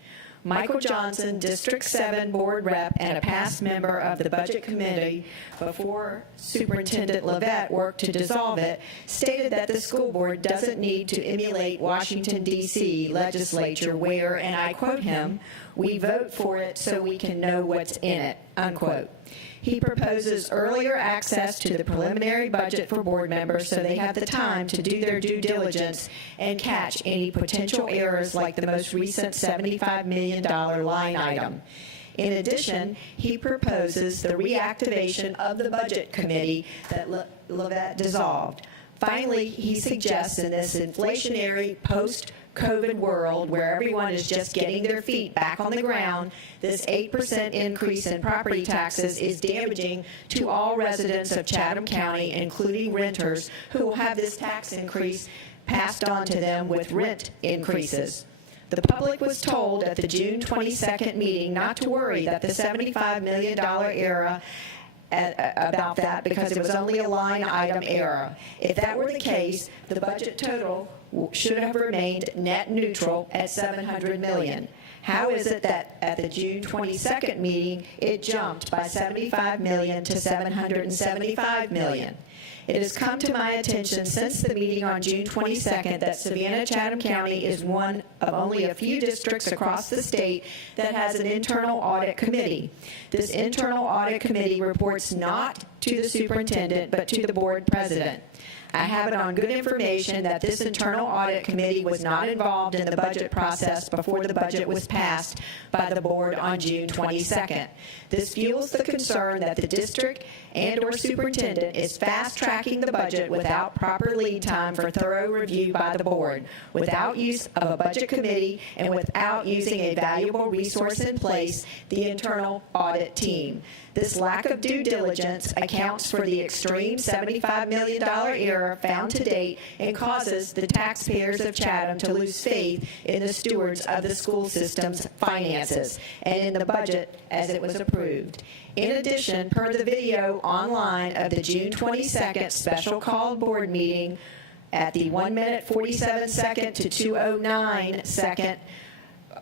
Michael Johnson, District 7 board rep and a past member of the Budget Committee before Superintendent Levette worked to dissolve it, stated that the school board doesn't need to emulate Washington, D.C. legislature where, and I quote him, "We vote for it so we can know what's in it," unquote. He proposes earlier access to the preliminary budget for board members so they have the time to do their due diligence and catch any potential errors like the most recent $75 million line item. In addition, he proposes the reactivation of the Budget Committee that Levette dissolved. Finally, he suggests in this inflationary post-COVID world where everyone is just getting their feet back on the ground, this 8% increase in property taxes is damaging to all residents of Chatham County, including renters, who will have this tax increase passed on to them with rent increases. The public was told at the June 22nd meeting not to worry that the $75 million error about that because it was only a line item error. If that were the case, the budget total should have remained net neutral at $700 million. How is it that at the June 22nd meeting it jumped by $75 million to $775 million? It has come to my attention since the meeting on June 22nd that Savannah-Chatham County is one of only a few districts across the state that has an internal audit committee. This internal audit committee reports not to the superintendent, but to the board president. I have it on good information that this internal audit committee was not involved in the budget process before the budget was passed by the board on June 22nd. This fuels the concern that the district and/or superintendent is fast-tracking the budget without proper lead time for thorough review by the board, without use of a budget committee, and without using a valuable resource in place, the internal audit team. This lack of due diligence accounts for the extreme $75 million error found to date and causes the taxpayers of Chatham to lose faith in the stewards of the school system's finances and in the budget as it was approved. In addition, per the video online of the June 22nd special called board meeting at the 1 minute 47 second to 2:09 second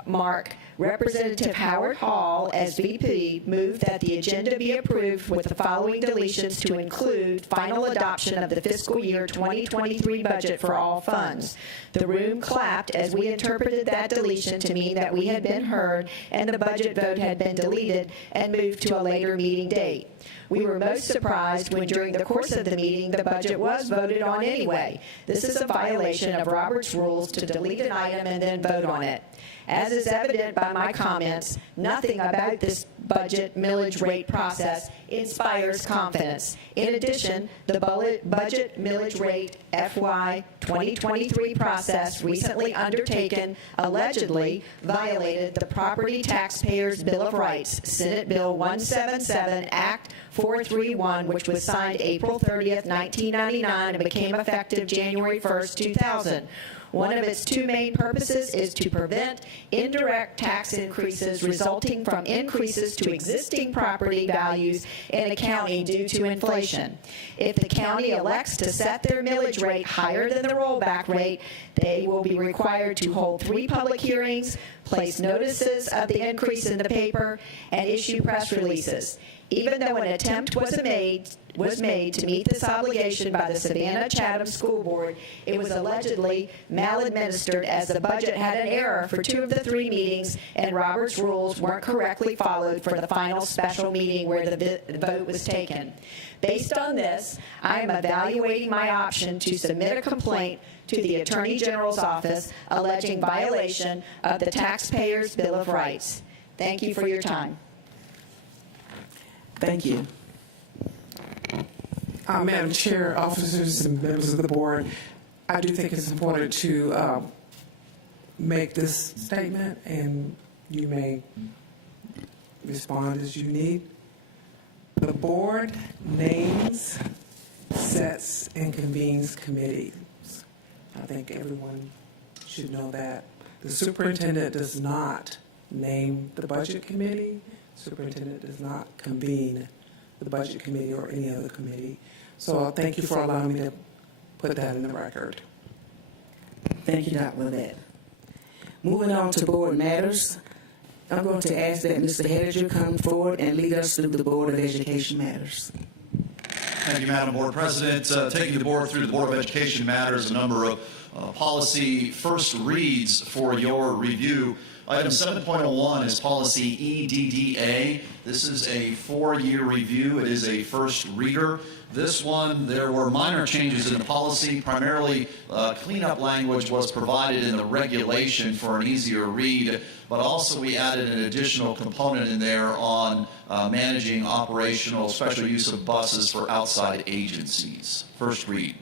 mark, Representative Howard Hall, as VP, moved that the agenda be approved with the following deletions to include final adoption of the fiscal year 2023 budget for all funds. The room clapped as we interpreted that deletion to mean that we had been heard and the budget vote had been deleted and moved to a later meeting date. We were most surprised when during the course of the meeting the budget was voted on anyway. This is a violation of Robert's rules to delete an item and then vote on it. As is evident by my comments, nothing about this budget millage rate process inspires confidence. In addition, the budget millage rate FY 2023 process recently undertaken allegedly violated the Property Taxpayers Bill of Rights, Senate Bill 177, Act 431, which was signed April 30th, 1999 and became effective January 1st, 2000. One of its two main purposes is to prevent indirect tax increases resulting from increases to existing property values in a county due to inflation. If the county elects to set their millage rate higher than the rollback rate, they will be required to hold 3 public hearings, place notices of the increase in the paper, and issue press releases. Even though an attempt was made to meet this obligation by the Savannah-Chatham School Board, it was allegedly maladministered as the budget had an error for 2 of the 3 meetings and Robert's rules weren't correctly followed for the final special meeting where the vote was taken. Based on this, I am evaluating my option to submit a complaint to the Attorney General's office alleging violation of the Taxpayers' Bill of Rights. Thank you for your time. Thank you. Madam Chair, officers, and members of the board, I do think it's important to make this statement, and you may respond as you need. The board names, sets, and convenes committees. I think everyone should know that. The superintendent does not name the budget committee. Superintendent does not convene the budget committee or any other committee. So thank you for allowing me to put that in the record. Thank you, Dr. Levette. Moving on to board matters, I'm going to ask that Mr. Hediger come forward and lead us through the Board of Education matters. Thank you, Madam Board President. Taking the board through the Board of Education matters, a number of policy first reads for your review. Item 7.01 is policy EDDA. This is a 4-year review. It is a first reader. This one, there were minor changes in the policy. Primarily, cleanup language was provided in the regulation for an easier read, but also we added an additional component in there on managing operational special use of buses for outside agencies. First read.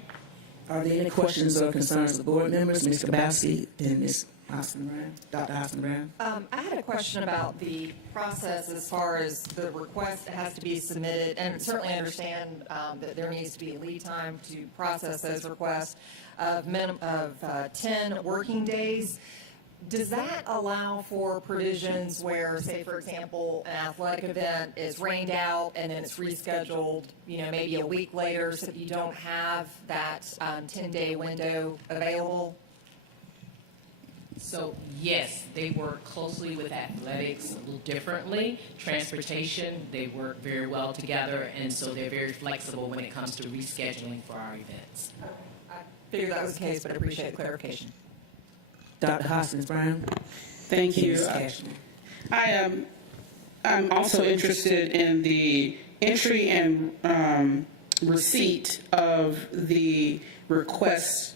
Are there any questions or concerns of the board members? Ms. Kabowski and Ms. Austin-Brown, Dr. Austin-Brown? I had a question about the process as far as the request that has to be submitted, and certainly understand that there needs to be a lead time to process those requests of 10 working days. Does that allow for provisions where, say, for example, an athletic event is rained out and then it's rescheduled, maybe a week later, so that you don't have that 10-day window available? So yes, they work closely with athletics a little differently. Transportation, they work very well together, and so they're very flexible when it comes to rescheduling for our events. I figured that was the case, but I appreciate the clarification. Dr. Hoskins-Brown? Thank you. Ms. Cashman? I'm also interested in the entry and receipt of the request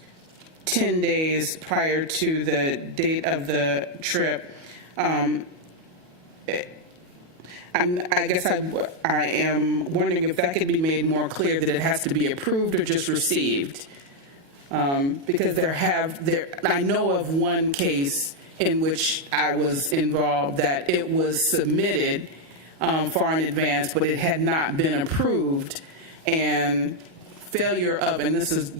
10 days prior to the date of the trip. I guess I am wondering if that could be made more clear, that it has to be approved or just received. Because I know of one case in which I was involved that it was submitted far in advance, but it had not been approved, and and this is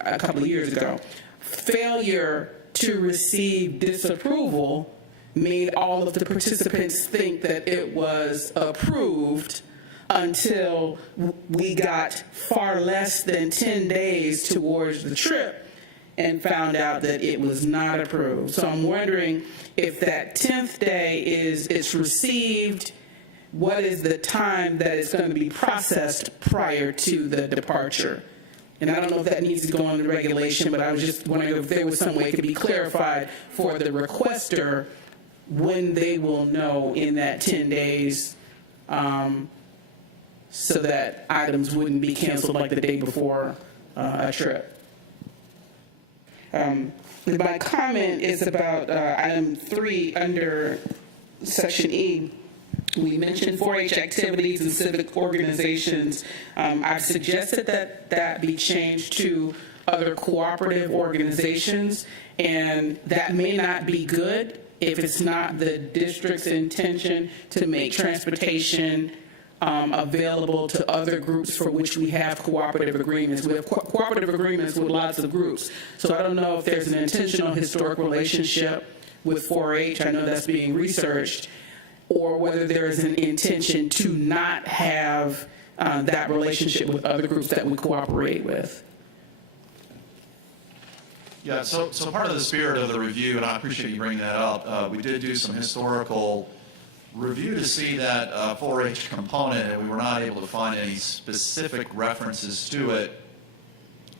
a couple of years ago, failure to receive disapproval made all of the participants think that it was approved until we got far less than 10 days towards the trip and found out that it was not approved. So I'm wondering if that 10th day it's received, what is the time that it's going to be processed prior to the departure? And I don't know if that needs to go on the regulation, but I was just wondering if there was some way it could be clarified for the requester when they will know in that 10 days, so that items wouldn't be canceled like the day before a trip. My comment is about item 3 under section E. We mentioned 4-H activities and civic organizations. I've suggested that be changed to other cooperative organizations, and that may not be good if it's not the district's intention to make transportation available to other groups for which we have cooperative agreements. We have cooperative agreements with lots of groups. So I don't know if there's an intentional historic relationship with 4-H. I know that's being researched, or whether there is an intention to not have that relationship with other groups that we cooperate with. Yeah, so part of the spirit of the review, and I appreciate you bringing that up, we did do some historical review to see that 4-H component, and we were not able to find any specific references to it.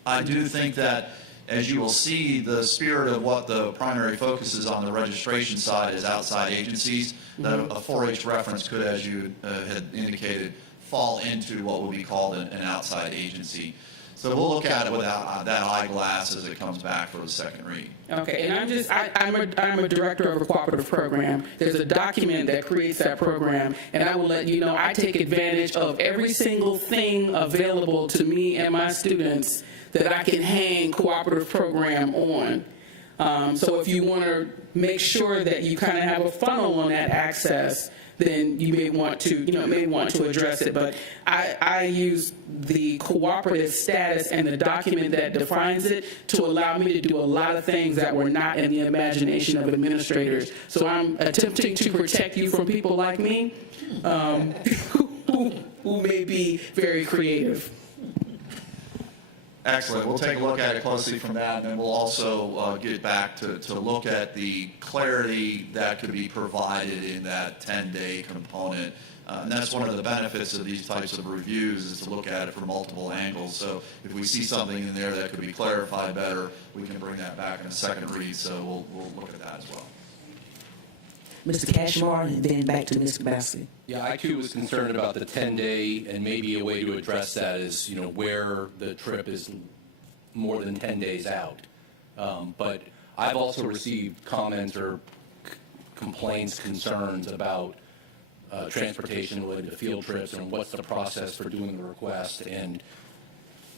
I do think that, as you will see, the spirit of what the primary focus is on the registration side is outside agencies, that a 4-H reference could, as you had indicated, fall into what would be called an outside agency. So we'll look at it with that eyeglass as it comes back for the second read. Okay, and I'm a director of a cooperative program. There's a document that creates that program, and I will let you know I take advantage of every single thing available to me and my students that I can hang cooperative program on. So if you want to make sure that you kind of have a funnel on that access, then you may want to address it. But I use the cooperative status and the document that defines it to allow me to do a lot of things that were not in the imagination of administrators. So I'm attempting to protect you from people like me who may be very creative. Excellent. We'll take a look at it closely from that, and then we'll also get back to look at the clarity that could be provided in that 10-day component. And that's one of the benefits of these types of reviews, is to look at it from multiple angles. So if we see something in there that could be clarified better, we can bring that back in a second read. So we'll look at that as well. Mr. Cashmore, and then back to Mr. Grabowski. Yeah, I too was concerned about the 10-day, and maybe a way to address that is, where the trip is more than 10 days out. But I've also received comments or complaints, concerns about transportation related to field trips and what's the process for doing the request. And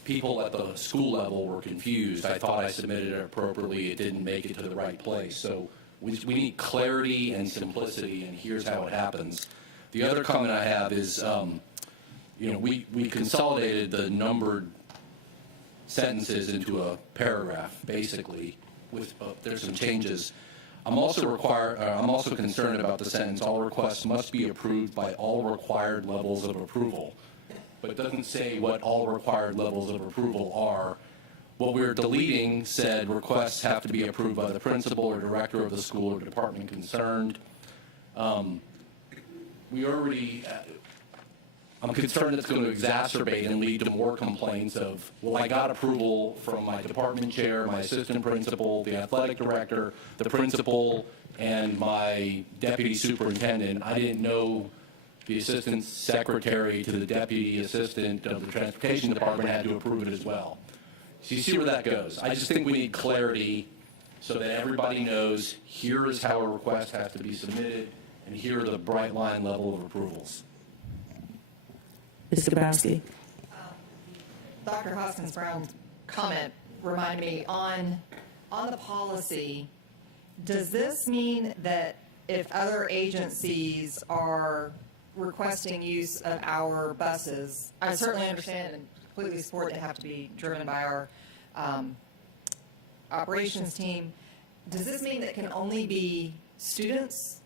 people at the school level were confused. I thought I submitted it appropriately. It didn't make it to the right place. So we need clarity and simplicity, and here's how it happens. The other comment I have is, we consolidated the numbered sentences into a paragraph, basically. There's some changes. I'm also concerned about the sentence, all requests must be approved by all required levels of approval. But it doesn't say what all required levels of approval are. What we're deleting said requests have to be approved by the principal or director of the school or department concerned. I'm concerned it's going to exacerbate and lead to more complaints of, well, I got approval from my department chair, my assistant principal, the athletic director, the principal, and my deputy superintendent. I didn't know the assistant secretary to the deputy assistant of the transportation department had to approve it as well. So you see where that goes. I just think we need clarity so that everybody knows here is how a request has to be submitted, and here are the bright line level of approvals. Mr. Grabowski. Dr. Hoskins-Brown's comment reminded me on the policy, does this mean that if other agencies are requesting use of our buses, I certainly understand and completely support they have to be driven by our operations team, does this mean that it can only be students?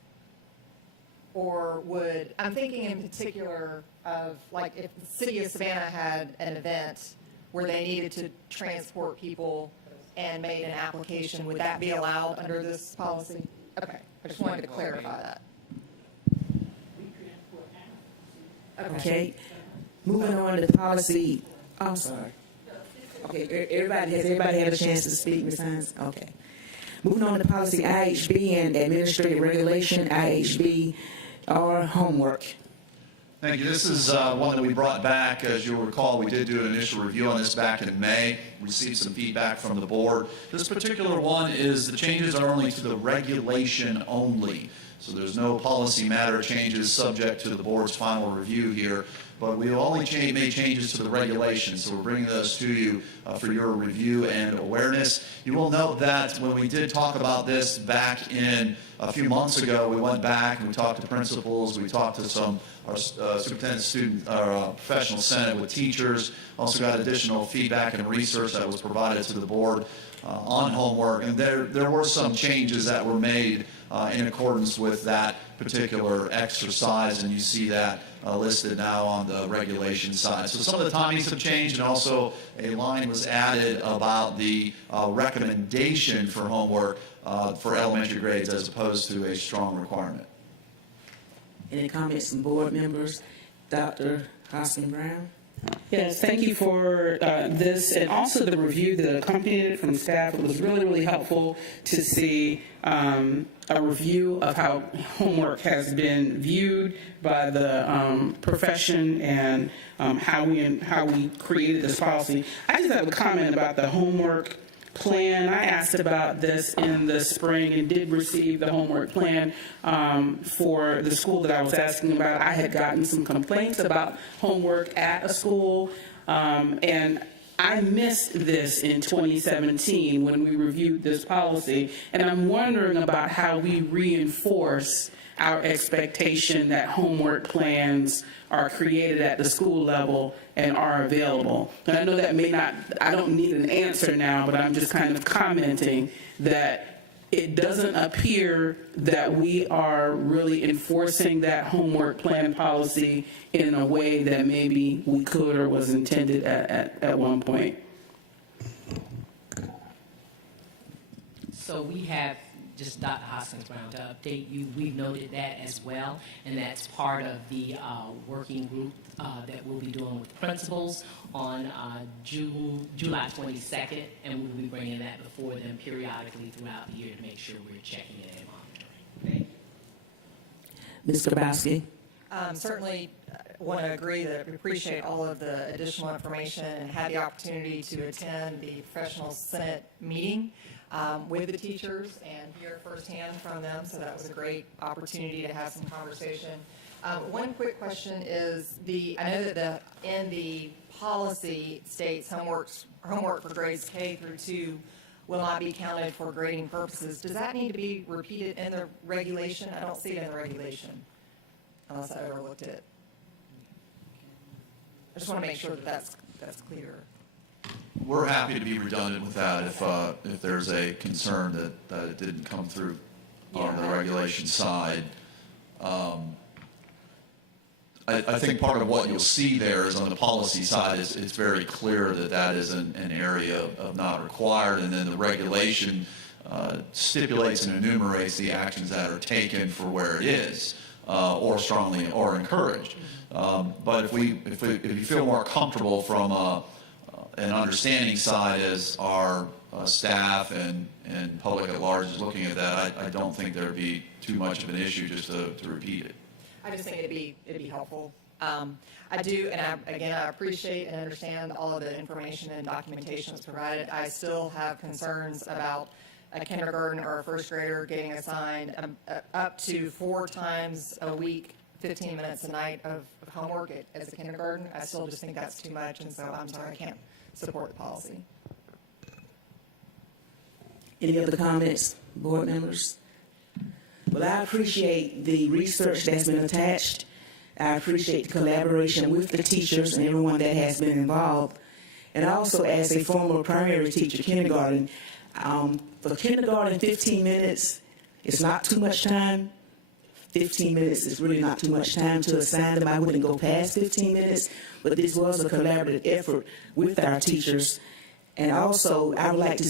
Or I'm thinking in particular of, like, if the city of Savannah had an event where they needed to transport people and made an application, would that be allowed under this policy? Okay, I just wanted to clarify that. Okay. Moving on to policy. I'm sorry. Okay, everybody had a chance to speak, Ms. Hines? Okay. Moving on to policy IHB and administrative regulation, IHB, or homework. Thank you. This is one that we brought back. As you'll recall, we did do an initial review on this back in May, received some feedback from the board. This particular one is the changes are only to the regulation only. So there's no policy matter changes subject to the board's final review here. But we only made changes to the regulations, so we're bringing those to you for your review and awareness. You will note that when we did talk about this back in a few months ago, we went back and we talked to principals, we talked to some our superintendent student or professional senate with teachers, also got additional feedback and research that was provided to the board on homework, and there were some changes that were made in accordance with that particular exercise, and you see that listed now on the regulation side. So some of the timings have changed, and also a line was added about the recommendation for homework for elementary grades as opposed to a strong requirement. Any comments from board members? Dr. Hoskins-Brown? Yes, thank you for this, and also the review that accompanied it from staff. It was really, really helpful to see a review of how homework has been viewed by the profession and how we created this policy. I just have a comment about the homework plan. I asked about this in the spring and did receive the homework plan for the school that I was asking about. I had gotten some complaints about homework at a school, and I missed this in 2017 when we reviewed this policy, and I'm wondering about how we reinforce our expectation that homework plans are created at the school level and are available. And I know that I don't need an answer now, but I'm just kind of commenting that it doesn't appear that we are really enforcing that homework plan policy in a way that maybe we could or was intended at one point. So we have, just Dr. Hoskins-Brown, to update you, we've noted that as well, and that's part of the working group that we'll be doing with principals on July 22nd, and we'll be bringing that before them periodically throughout the year to make sure we're checking it and monitoring. Ms. Grabowski? Certainly want to agree that we appreciate all of the additional information and had the opportunity to attend the Professional Senate meeting with the teachers and hear firsthand from them, so that was a great opportunity to have some conversation. One quick question is, I know that in the policy states homework for grades K through 2 will not be counted for grading purposes. Does that need to be repeated in the regulation? I don't see it in the regulation, unless I overlooked it. I just want to make sure that that's clear. We're happy to be redundant with that if there's a concern that it didn't come through on the regulation side. I think part of what you'll see there is on the policy side is it's very clear that is an area of not required, and then the regulation stipulates and enumerates the actions that are taken for where it is, or strongly or encouraged. But if you feel more comfortable from an understanding side as our staff and public at large is looking at that, I don't think there'd be too much of an issue just to repeat it. I just think it'd be helpful. I do, and I appreciate and understand all of the information and documentation that's provided. I still have concerns about a kindergarten or a first grader getting assigned up to 4 times a week, 15 minutes a night of homework as a kindergarten. I still just think that's too much, and so I'm sorry I can't support the policy. Any other comments, board members? Well, I appreciate the research that's been attached. I appreciate the collaboration with the teachers and everyone that has been involved. And also, as a former primary teacher, kindergarten, for kindergarten, 15 minutes is not too much time. 15 minutes is really not too much time to assign them. I wouldn't go past 15 minutes, but this was a collaborative effort with our teachers. And also, I would like to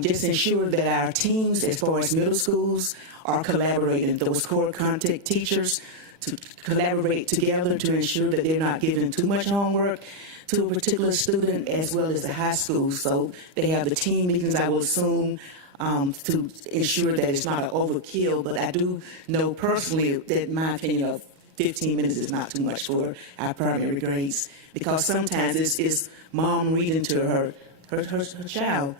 just ensure that our teams, as far as middle schools, are collaborating. Those core contact teachers to collaborate together to ensure that they're not giving too much homework to a particular student, as well as the high school. So they have the team meetings, I will assume, to ensure that it's not an overkill. But I do know personally that my opinion of 15 minutes is not too much for our primary grades, because sometimes it's mom reading to her child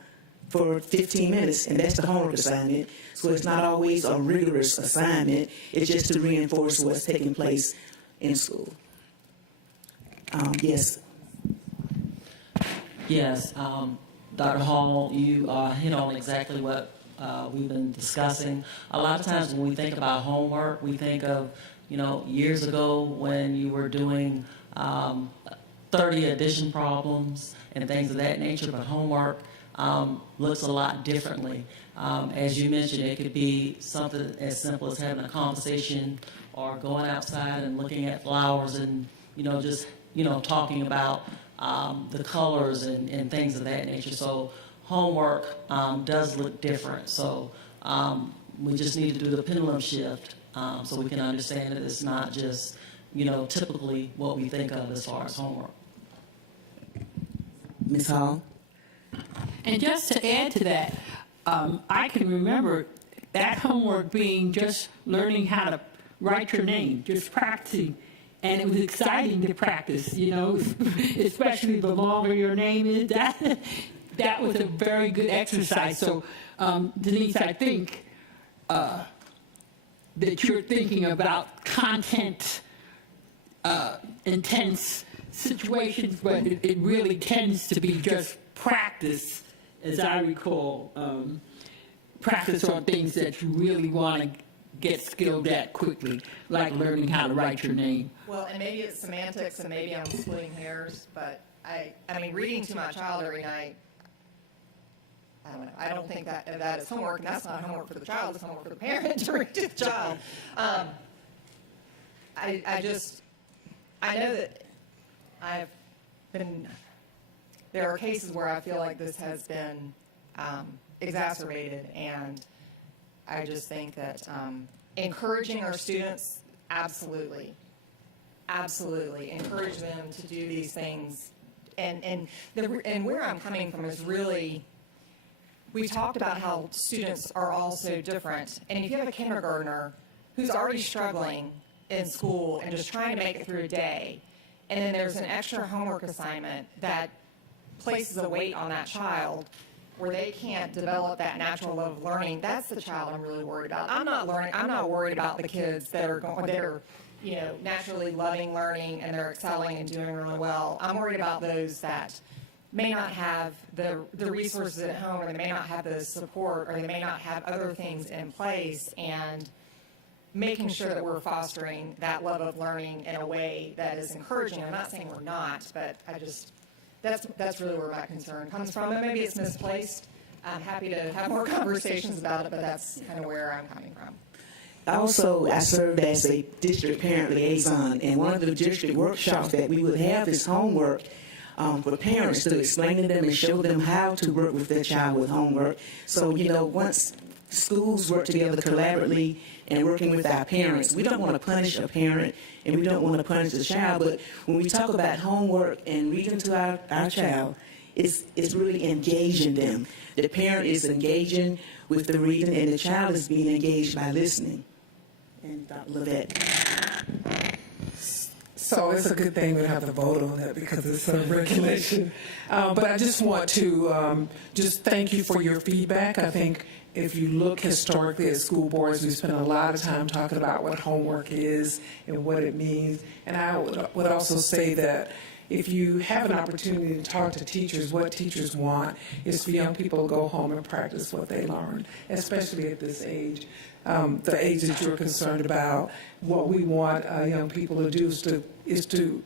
for 15 minutes, and that's the homework assignment. So it's not always a rigorous assignment. It's just to reinforce what's taking place in school. Yes. Yes, Dr. Hall, you hit on exactly what we've been discussing. A lot of times when we think about homework, we think of, years ago when you were doing 30 addition problems and things of that nature, but homework looks a lot differently. As you mentioned, it could be something as simple as having a conversation or going outside and looking at flowers and, just, talking about the colors and things of that nature. So homework does look different. So we just need to do the pendulum shift so we can understand that it's not just, typically what we think of as far as homework. Ms. Hall? And just to add to that, I can remember that homework being just learning how to write your name, just practicing. And it was exciting to practice, especially the longer your name is. That was a very good exercise. So, Denise, I think that you're thinking about content intense situations, but it really tends to be just practice, as I recall, practice on things that you really want to get skilled at quickly, like learning how to write your name. Well, and maybe it's semantics, and maybe I'm splitting hairs, but I mean, reading to my child every night, I don't know. I don't think that is homework, and that's not homework for the child. It's homework for the parent to read to the child. I know that there are cases where I feel like this has been exacerbated, and I just think that encouraging our students, absolutely, encourage them to do these things. And where I'm coming from is really, we talked about how students are all so different. And if you have a kindergartner who's already struggling in school and just trying to make it through a day, and then there's an extra homework assignment that places a weight on that child where they can't develop that natural love of learning, that's the child I'm really worried about. I'm not worried about the kids that are naturally loving learning and they're excelling and doing really well. I'm worried about those that may not have the resources at home, or they may not have the support, or they may not have other things in place, and making sure that we're fostering that love of learning in a way that is encouraging. I'm not saying we're not, but that's really where my concern comes from. And maybe it's misplaced. I'm happy to have more conversations about it, but that's kind of where I'm coming from. Also, I served as a district parent liaison, and one of the district workshops that we would have is homework for parents to explain to them and show them how to work with their child with homework. So, once schools work together collaboratively and working with our parents, we don't want to punish a parent and we don't want to punish the child, but when we talk about homework and reading to our child, it's really engaging them. The parent is engaging with the reading and the child is being engaged by listening. And Dr. Levette. So it's a good thing we have to vote on that because it's a regulation. But I just want to just thank you for your feedback. I think if you look historically at school boards, we spend a lot of time talking about what homework is and what it means. And I would also say that if you have an opportunity to talk to teachers, what teachers want is for young people to go home and practice what they learned, especially at this age. The age that you're concerned about, what we want young people to do is to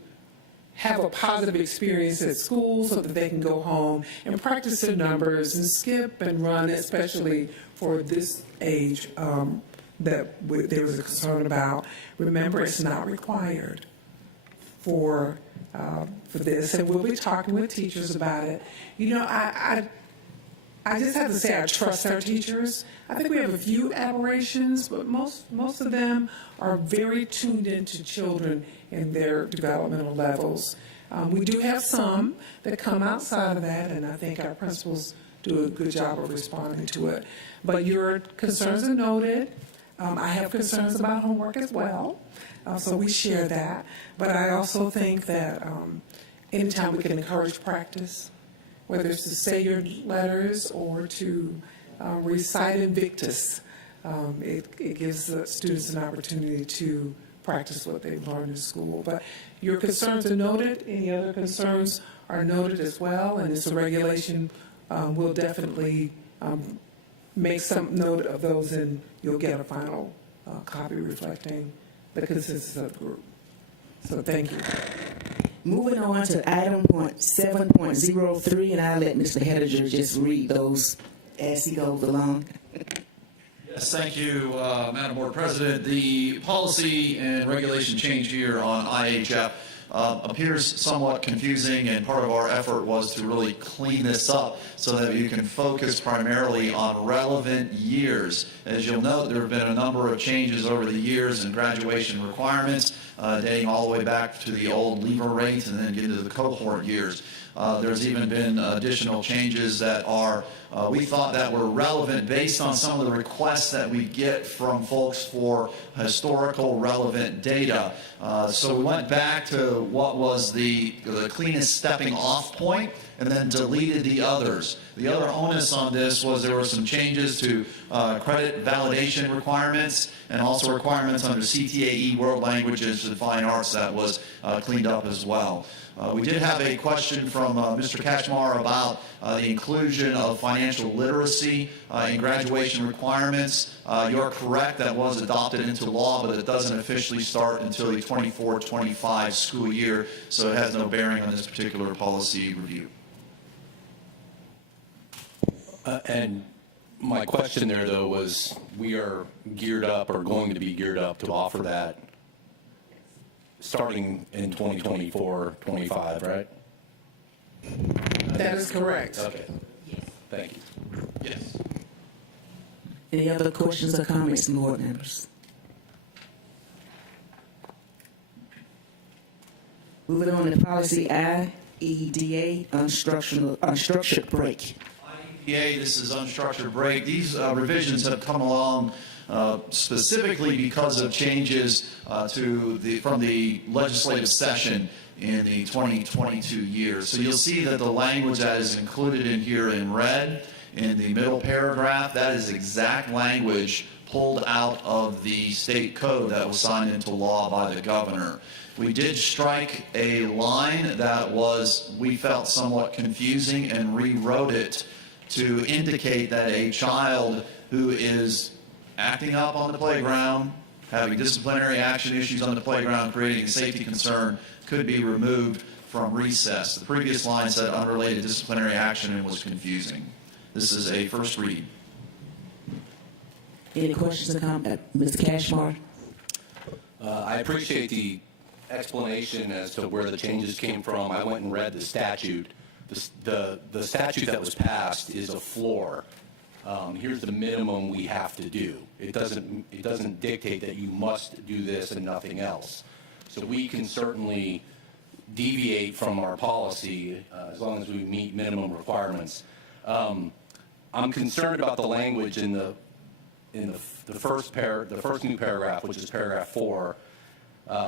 have a positive experience at school so that they can go home and practice their numbers and skip and run, especially for this age that there was a concern about. Remember, it's not required for this, and we'll be talking with teachers about it. I just have to say I trust our teachers. I think we have a few aberrations, but most of them are very tuned into children and their developmental levels. We do have some that come outside of that, and I think our principals do a good job of responding to it. But your concerns are noted. I have concerns about homework as well, so we share that. But I also think that anytime we can encourage practice, whether it's to say your letters or to recite Invictus, it gives the students an opportunity to practice what they've learned in school. But your concerns are noted. Any other concerns are noted as well, and it's a regulation. We'll definitely make some note of those, and you'll get a final copy reflecting the consensus of the group. So thank you. Moving on to item 7.03, and I'll let Mr. Hediger just read those as he goes along. Yes, thank you, Madam Board President. The policy and regulation change here on IHF appears somewhat confusing, and part of our effort was to really clean this up so that you can focus primarily on relevant years. As you'll note, there have been a number of changes over the years in graduation requirements, dating all the way back to the old leaver rate and then get into the cohort years. There's even been additional changes that are, we thought that were relevant based on some of the requests that we get from folks for historical relevant data. So we went back to what was the cleanest stepping off point and then deleted the others. The other onus on this was there were some changes to credit validation requirements and also requirements under CTAE World Languages and Fine Arts that was cleaned up as well. We did have a question from Mr. Kachmar about the inclusion of financial literacy in graduation requirements. You're correct, that was adopted into law, but it doesn't officially start until the 24-25 school year, so it has no bearing on this particular policy review. And my question there, though, was we are geared up or going to be geared up to offer that starting in 2024-25, right? That is correct. Okay. Yes. Thank you. Yes. Any other questions or comments from board members? Moving on to policy IEDA, unstructured break. IEDA, this is unstructured break. These revisions have come along specifically because of changes from the legislative session in the 2022 year. So you'll see that the language that is included in here in red in the middle paragraph, that is exact language pulled out of the state code that was signed into law by the governor. We did strike a line that we felt somewhat confusing, and rewrote it to indicate that a child who is acting up on the playground, having disciplinary action issues on the playground, creating a safety concern, could be removed from recess. The previous line said unrelated disciplinary action and was confusing. This is a first read. Any questions or comments? Mr. Cashmore? I appreciate the explanation as to where the changes came from. I went and read the statute. The statute that was passed is a floor. Here's the minimum we have to do. It doesn't dictate that you must do this and nothing else. So we can certainly deviate from our policy as long as we meet minimum requirements. I'm concerned about the language in the first new paragraph, which is paragraph 4.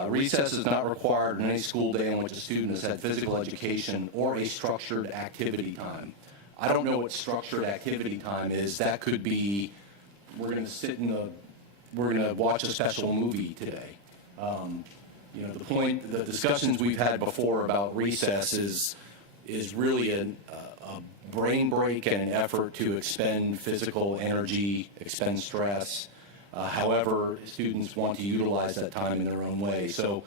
Recess is not required in any school day in which a student has had physical education or a structured activity time. I don't know what structured activity time is. That could be, we're going to watch a special movie today. The discussions we've had before about recess is really a brain break and an effort to expend physical energy, expend stress, however students want to utilize that time in their own way. So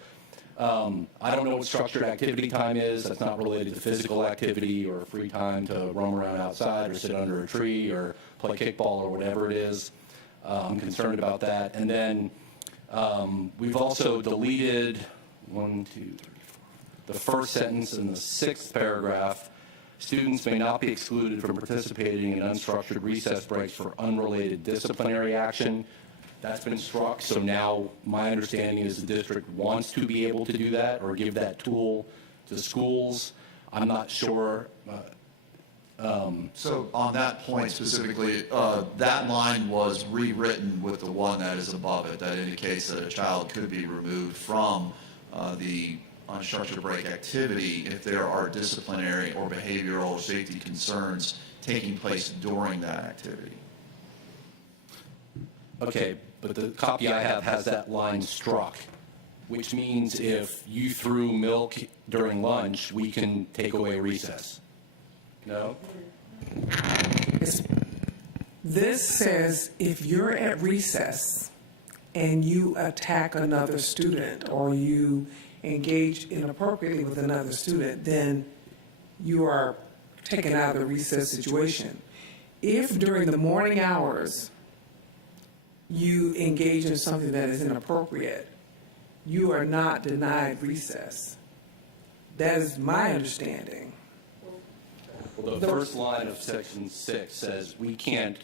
I don't know what structured activity time is. That's not related to physical activity or free time to roam around outside or sit under a tree or play kickball or whatever it is. I'm concerned about that. And then we've also deleted the first sentence in the 6th paragraph. Students may not be excluded from participating in unstructured recess breaks for unrelated disciplinary action. That's been struck, so now my understanding is the district wants to be able to do that or give that tool to schools. I'm not sure. So on that point specifically, that line was rewritten with the one that is above it that indicates that a child could be removed from the unstructured break activity if there are disciplinary or behavioral or safety concerns taking place during that activity. Okay, but the copy I have has that line struck, which means if you threw milk during lunch, we can take away recess. No? This says if you're at recess and you attack another student or you engage inappropriately with another student, then you are taken out of the recess situation. If during the morning hours you engage in something that is inappropriate, you are not denied recess. That is my understanding. Well, the first line of section 6 says we can't,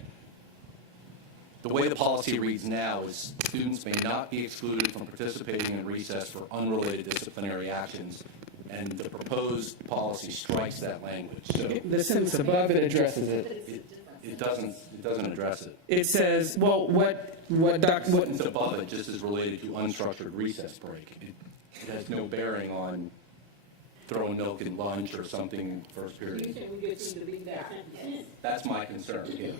the way the policy reads now is students may not be excluded from participating in recess for unrelated disciplinary actions, and the proposed policy strikes that language. So The sentence above it addresses it. it doesn't address it. It says, well, what The sentence above it just is related to unstructured recess break. It has no bearing on throwing milk in lunch or something first period. That's my concern. Yeah.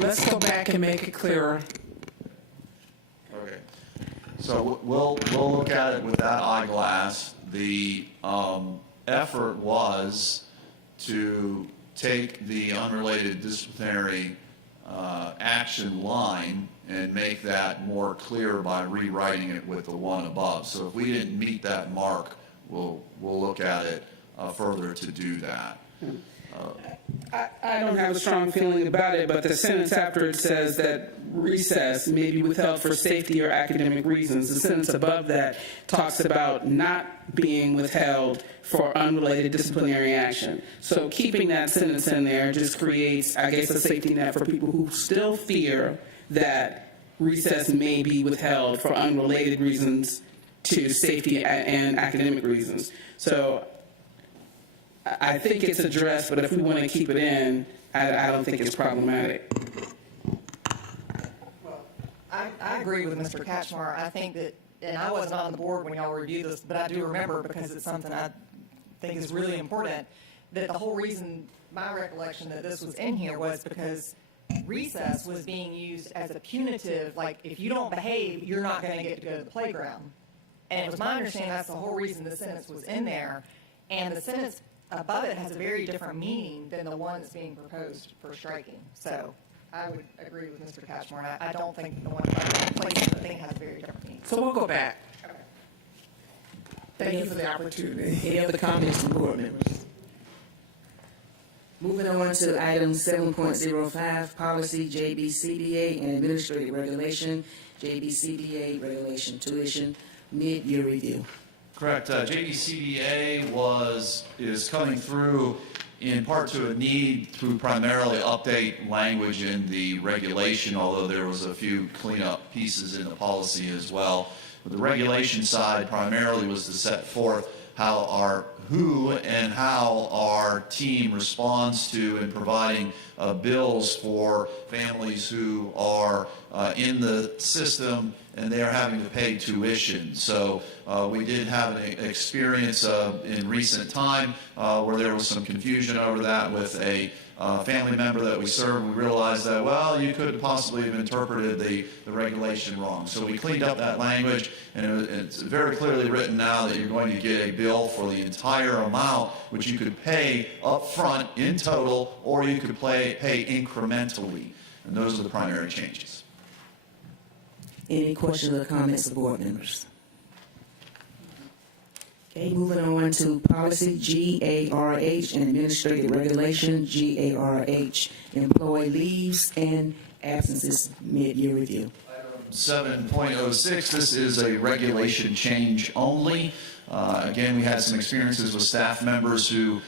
Let's go back and make it clearer. Okay. So we'll look at it with that eyeglass. The effort was to take the unrelated disciplinary action line and make that more clear by rewriting it with the one above. So if we didn't meet that mark, we'll look at it further to do that. I don't have a strong feeling about it, but the sentence after it says that recess may be withheld for safety or academic reasons. The sentence above that talks about not being withheld for unrelated disciplinary action. So keeping that sentence in there just creates, I guess, a safety net for people who still fear that recess may be withheld for unrelated reasons to safety and academic reasons. So I think it's addressed, but if we want to keep it in, I don't think it's problematic. I agree with Mr. Katchmar. I think that, and I wasn't on the board when y'all reviewed this, but I do remember, because it's something I think is really important, that the whole reason, my recollection that this was in here was because recess was being used as a punitive, like, if you don't behave, you're not going to get to go to the playground. And it was my understanding that's the whole reason the sentence was in there. And the sentence above it has a very different meaning than the one that's being proposed for striking. So I would agree with Mr. Katchmore. I don't think the one placement, I think, has a very different meaning. So we'll go back. Okay. Thank you for the opportunity. Any other comments from board members? Moving on to item 7.05, policy JBCBA and administrative regulation, JBCBA regulation tuition, mid-year review. Correct. JBCBA is coming through in part to a need to primarily update language in the regulation, although there was a few cleanup pieces in the policy as well. But the regulation side primarily was to set forth who and how our team responds to in providing bills for families who are in the system and they are having to pay tuition. So we did have an experience in recent time where there was some confusion over that with a family member that we served. We realized that, well, you could possibly have interpreted the regulation wrong. So we cleaned up that language, and it's very clearly written now that you're going to get a bill for the entire amount, which you could pay up front in total, or you could pay incrementally. And those are the primary changes. Any questions or comments of board members? Okay, moving on to policy GARH and administrative regulation GARH, employee leaves and absences mid-year review. 7.06, this is a regulation change only. Again, we had some experiences with staff members who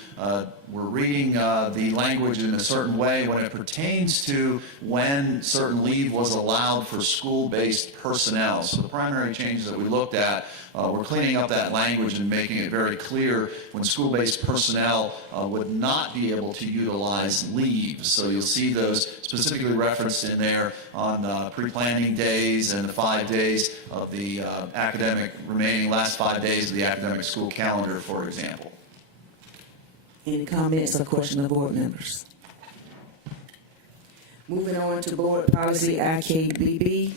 were reading the language in a certain way when it pertains to when certain leave was allowed for school-based personnel. So the primary changes that we looked at were cleaning up that language and making it very clear when school-based personnel would not be able to utilize leave. So you'll see those specifically referenced in there on pre-planning days and the 5 days of the remaining last 5 days of the academic school calendar, for example. Any comments or questions of board members? Moving on to board policy IKBB,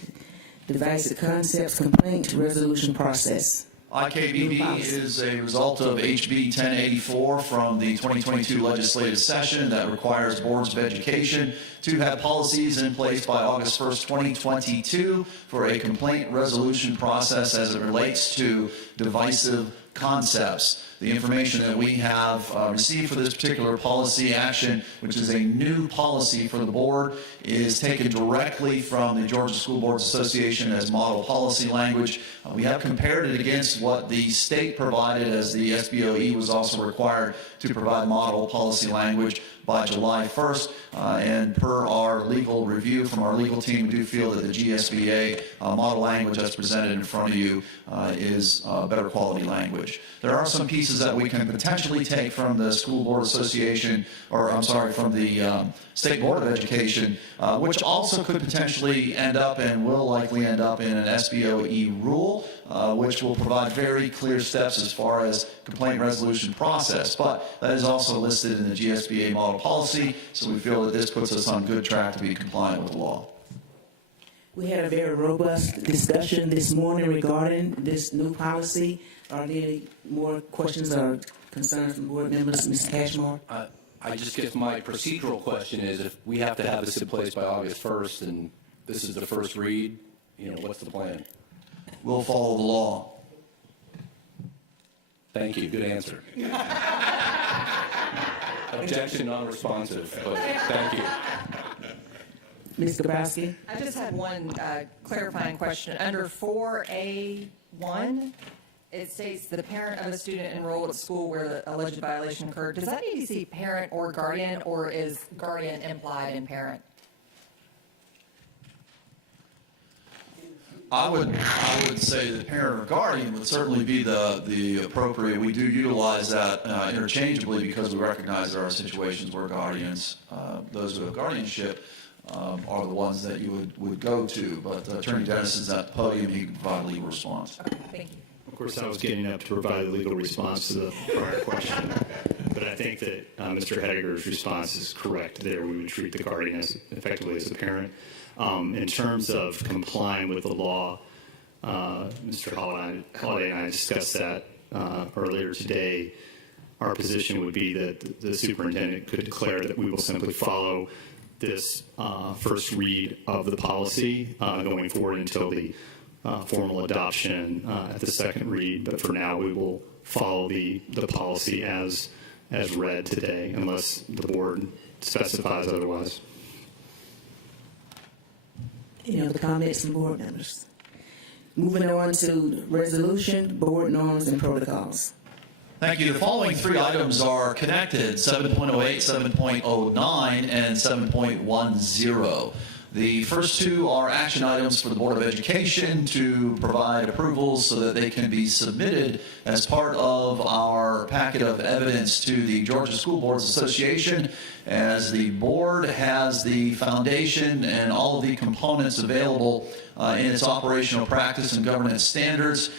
divisive concepts complaint resolution process. IKBB is a result of HB 1084 from the 2022 legislative session that requires boards of education to have policies in place by August 1st, 2022 for a complaint resolution process as it relates to divisive concepts. The information that we have received for this particular policy action, which is a new policy for the board, is taken directly from the Georgia School Boards Association as model policy language. We have compared it against what the state provided, as the SBOE was also required to provide model policy language by July 1st. And per our legal review from our legal team, we do feel that the GSBA model language that's presented in front of you is better quality language. There are some pieces that we can potentially take from the School Board Association, or I'm sorry, from the State Board of Education, which also could potentially end up and will likely end up in an SBOE rule, which will provide very clear steps as far as complaint resolution process. But that is also listed in the GSBA model policy, so we feel that this puts us on good track to be compliant with the law. We had a very robust discussion this morning regarding this new policy. Are there any more questions or concerns from board members? Mr. Cashmore? I just guess my procedural question is, if we have to have this in place by August 1st and this is the first read, what's the plan? We'll follow the law. Thank you. Good answer. Objection non-responsive, but thank you. Ms. Grabowski? I just had one clarifying question. Under 4A1, it states that a parent of a student enrolled at school where the alleged violation occurred. Does that need to see parent or guardian, or is guardian implied in parent? I would say that parent or guardian would certainly be the appropriate. We do utilize that interchangeably because we recognize there are situations where guardians, those who have guardianship, are the ones that you would go to. But Attorney Dennis is at the podium. He can provide a legal response. Thank you. Of course, I was getting up to provide a legal response to the prior question, but I think that Mr. Hediger's response is correct there. We would treat the guardian as effectively as a parent. In terms of complying with the law, Mr. Holliday and I discussed that earlier today. Our position would be that the superintendent could declare that we will simply follow this first read of the policy going forward until the formal adoption at the second read. But for now, we will follow the policy as read today, unless the board specifies otherwise. Any other comments from board members? Moving on to resolution, board norms, and protocols. Thank you. The following three items are connected, 7.08, 7.09, and 7.10. The first two are action items for the Board of Education to provide approvals so that they can be submitted as part of our packet of evidence to the Georgia School Boards Association. As the board has the foundation and all of the components available in its operational practice and governance standards,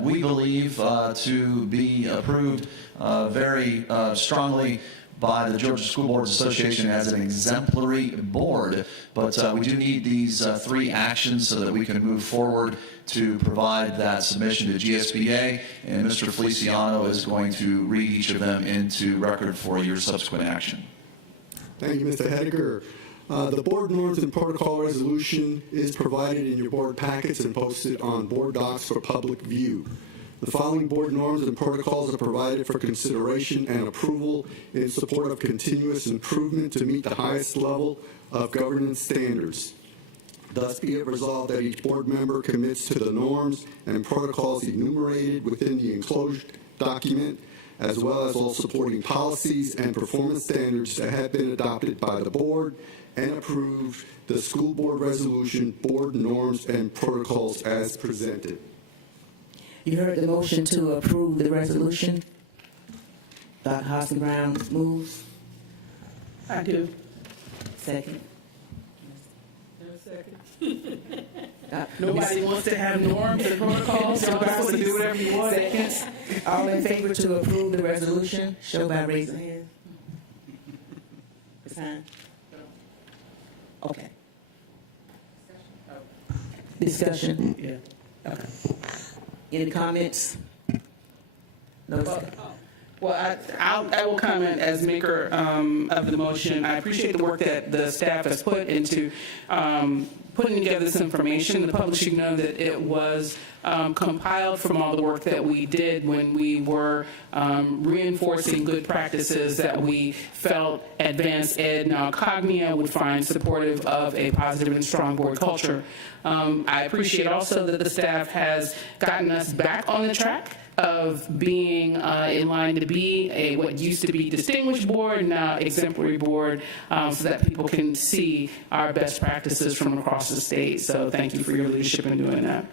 we believe to be approved very strongly by the Georgia School Boards Association as an exemplary board. But we do need these three actions so that we can move forward to provide that submission to GSBA, and Mr. Feliciano is going to read each of them into record for your subsequent action. Thank you, Mr. Hediger. The board norms and protocol resolution is provided in your board packets and posted on board docs for public view. The following board norms and protocols are provided for consideration and approval in support of continuous improvement to meet the highest level of governance standards. Thus be it resolved that each board member commits to the norms and protocols enumerated within the enclosed document, as well as all supporting policies and performance standards that have been adopted by the board and approved the school board resolution, board norms, and protocols as presented. You heard the motion to approve the resolution. Dr. Hoskin Brown moves. I do. Second. Nobody wants to have norms and protocols. Nobody wants to do whatever you want. Seconds. All in favor to approve the resolution, show by raising hand. It's time. Okay. Discussion. Yeah. Okay. Any comments? No. Well, I will comment as maker of the motion. I appreciate the work that the staff has put into putting together this information. The public should know that it was compiled from all the work that we did when we were reinforcing good practices that we felt Advanced Ed Now Cognia would find supportive of a positive and strong board culture. I appreciate also that the staff has gotten us back on the track of being in line to be what used to be distinguished board, now exemplary board, so that people can see our best practices from across the state. So thank you for your leadership in doing that.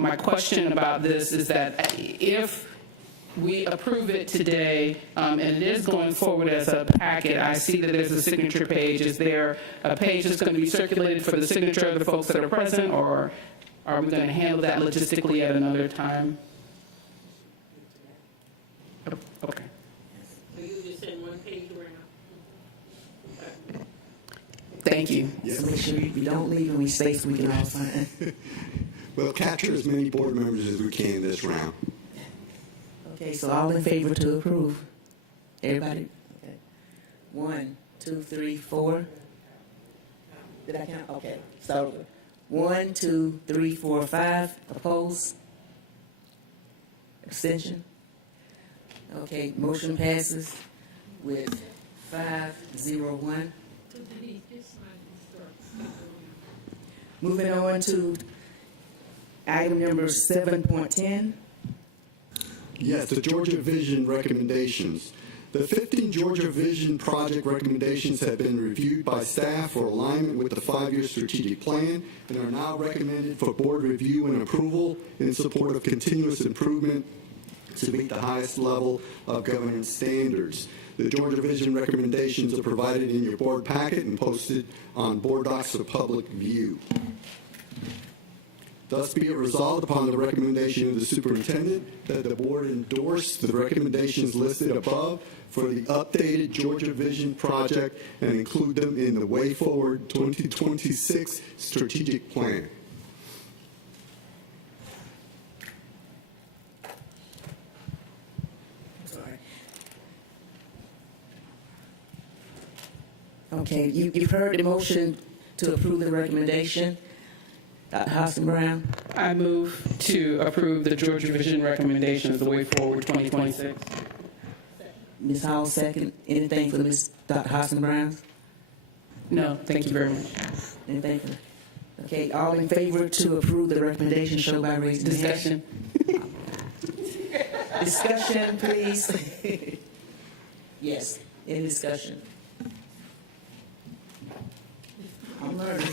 My question about this is that if we approve it today, and it is going forward as a packet, I see that there's a signature page. Is there a page that's going to be circulated for the signature of the folks that are present, or are we going to handle that logistically at another time? Okay. So you just send one page around? Okay. Thank you. So make sure we don't leave any space we can all sign. We'll capture as many board members as we can this round. Okay, so all in favor to approve? Everybody? Okay. 1, 2, 3, 4. Did I count? Okay. So 1, 2, 3, 4, 5. Opposed? Abstention? Okay, motion passes with 5-0-1. Moving on to item number 7.10. Yes, the Georgia Vision recommendations. The 15 Georgia Vision project recommendations have been reviewed by staff for alignment with the 5-year strategic plan and are now recommended for board review and approval in support of continuous improvement to meet the highest level of governance standards. The Georgia Vision recommendations are provided in your board packet and posted on board docs for public view. Thus be it resolved upon the recommendation of the superintendent that the board endorse the recommendations listed above for the updated Georgia Vision project and include them in the Way Forward 2026 strategic plan. Okay, you've heard the motion to approve the recommendation. Dr. Hoskin Brown? I move to approve the Georgia Vision recommendations, the Way Forward 2026. Ms. Hall, second. Anything for Dr. Hoskin Brown? No, thank you very much. Anything for? Okay, all in favor to approve the recommendation, show by raising the hand. Discussion. Discussion, please. Yes, any discussion? I'm learning.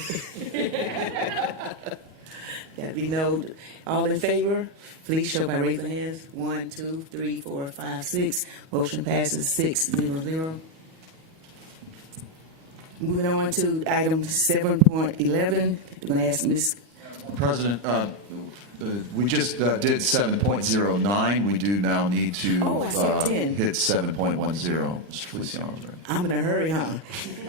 Gotta be no. All in favor, please show by raising hands. 1, 2, 3, 4, 5, 6. Motion passes 6-0-0. Moving on to item 7.11. I'm going to ask Ms. President, we just did 7.09. We do now need to hit 7.10. Mr. Feliciano. I'm in a hurry, huh?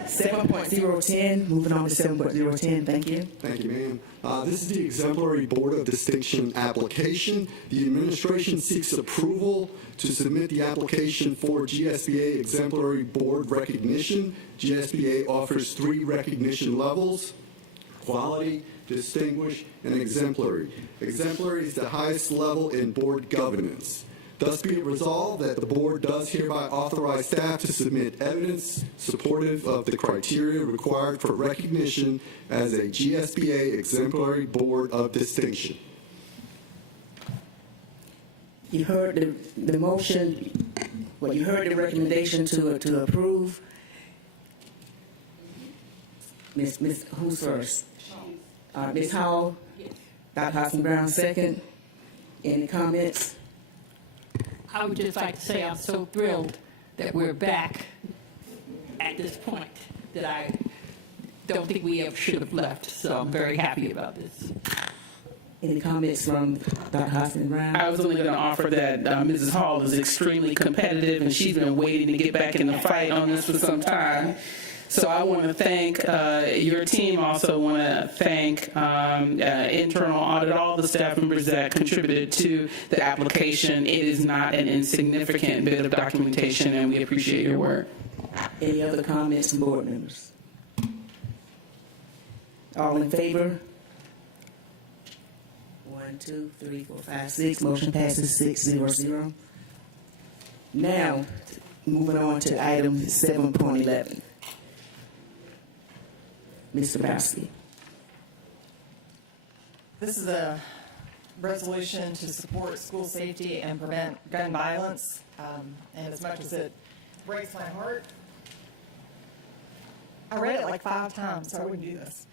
7.010, moving on to 7.010. Thank you. Thank you, ma'am. This is the Exemplary Board of Distinction application. The administration seeks approval to submit the application for GSBA Exemplary Board recognition. GSBA offers 3 recognition levels: quality, distinguished, and exemplary. Exemplary is the highest level in board governance. Thus be it resolved that the board does hereby authorize staff to submit evidence supportive of the criteria required for recognition as a GSBA Exemplary Board of Distinction. You heard the motion, well, you heard the recommendation to approve. Miss, who's first? Ms. Hall? Dr. Hoskin Brown, second. Any comments? I would just like to say I'm so thrilled that we're back at this point that I don't think we ever should have left. So I'm very happy about this. Any comments from Dr. Hoskin Brown? I was only going to offer that Mrs. Hall is extremely competitive, and she's been waiting to get back in the fight on this for some time. So I want to thank your team. Also want to thank internal audit, all the staff members that contributed to the application. It is not an insignificant bit of documentation, and we appreciate your work. Any other comments from board members? All in favor? 1, 2, 3, 4, 5, 6. Motion passes 6-0-0. Now, moving on to item 7.11. Mr. Bowski. This is a resolution to support school safety and prevent gun violence. And as much as it breaks my heart, I read it like 5 times, so I wouldn't do this.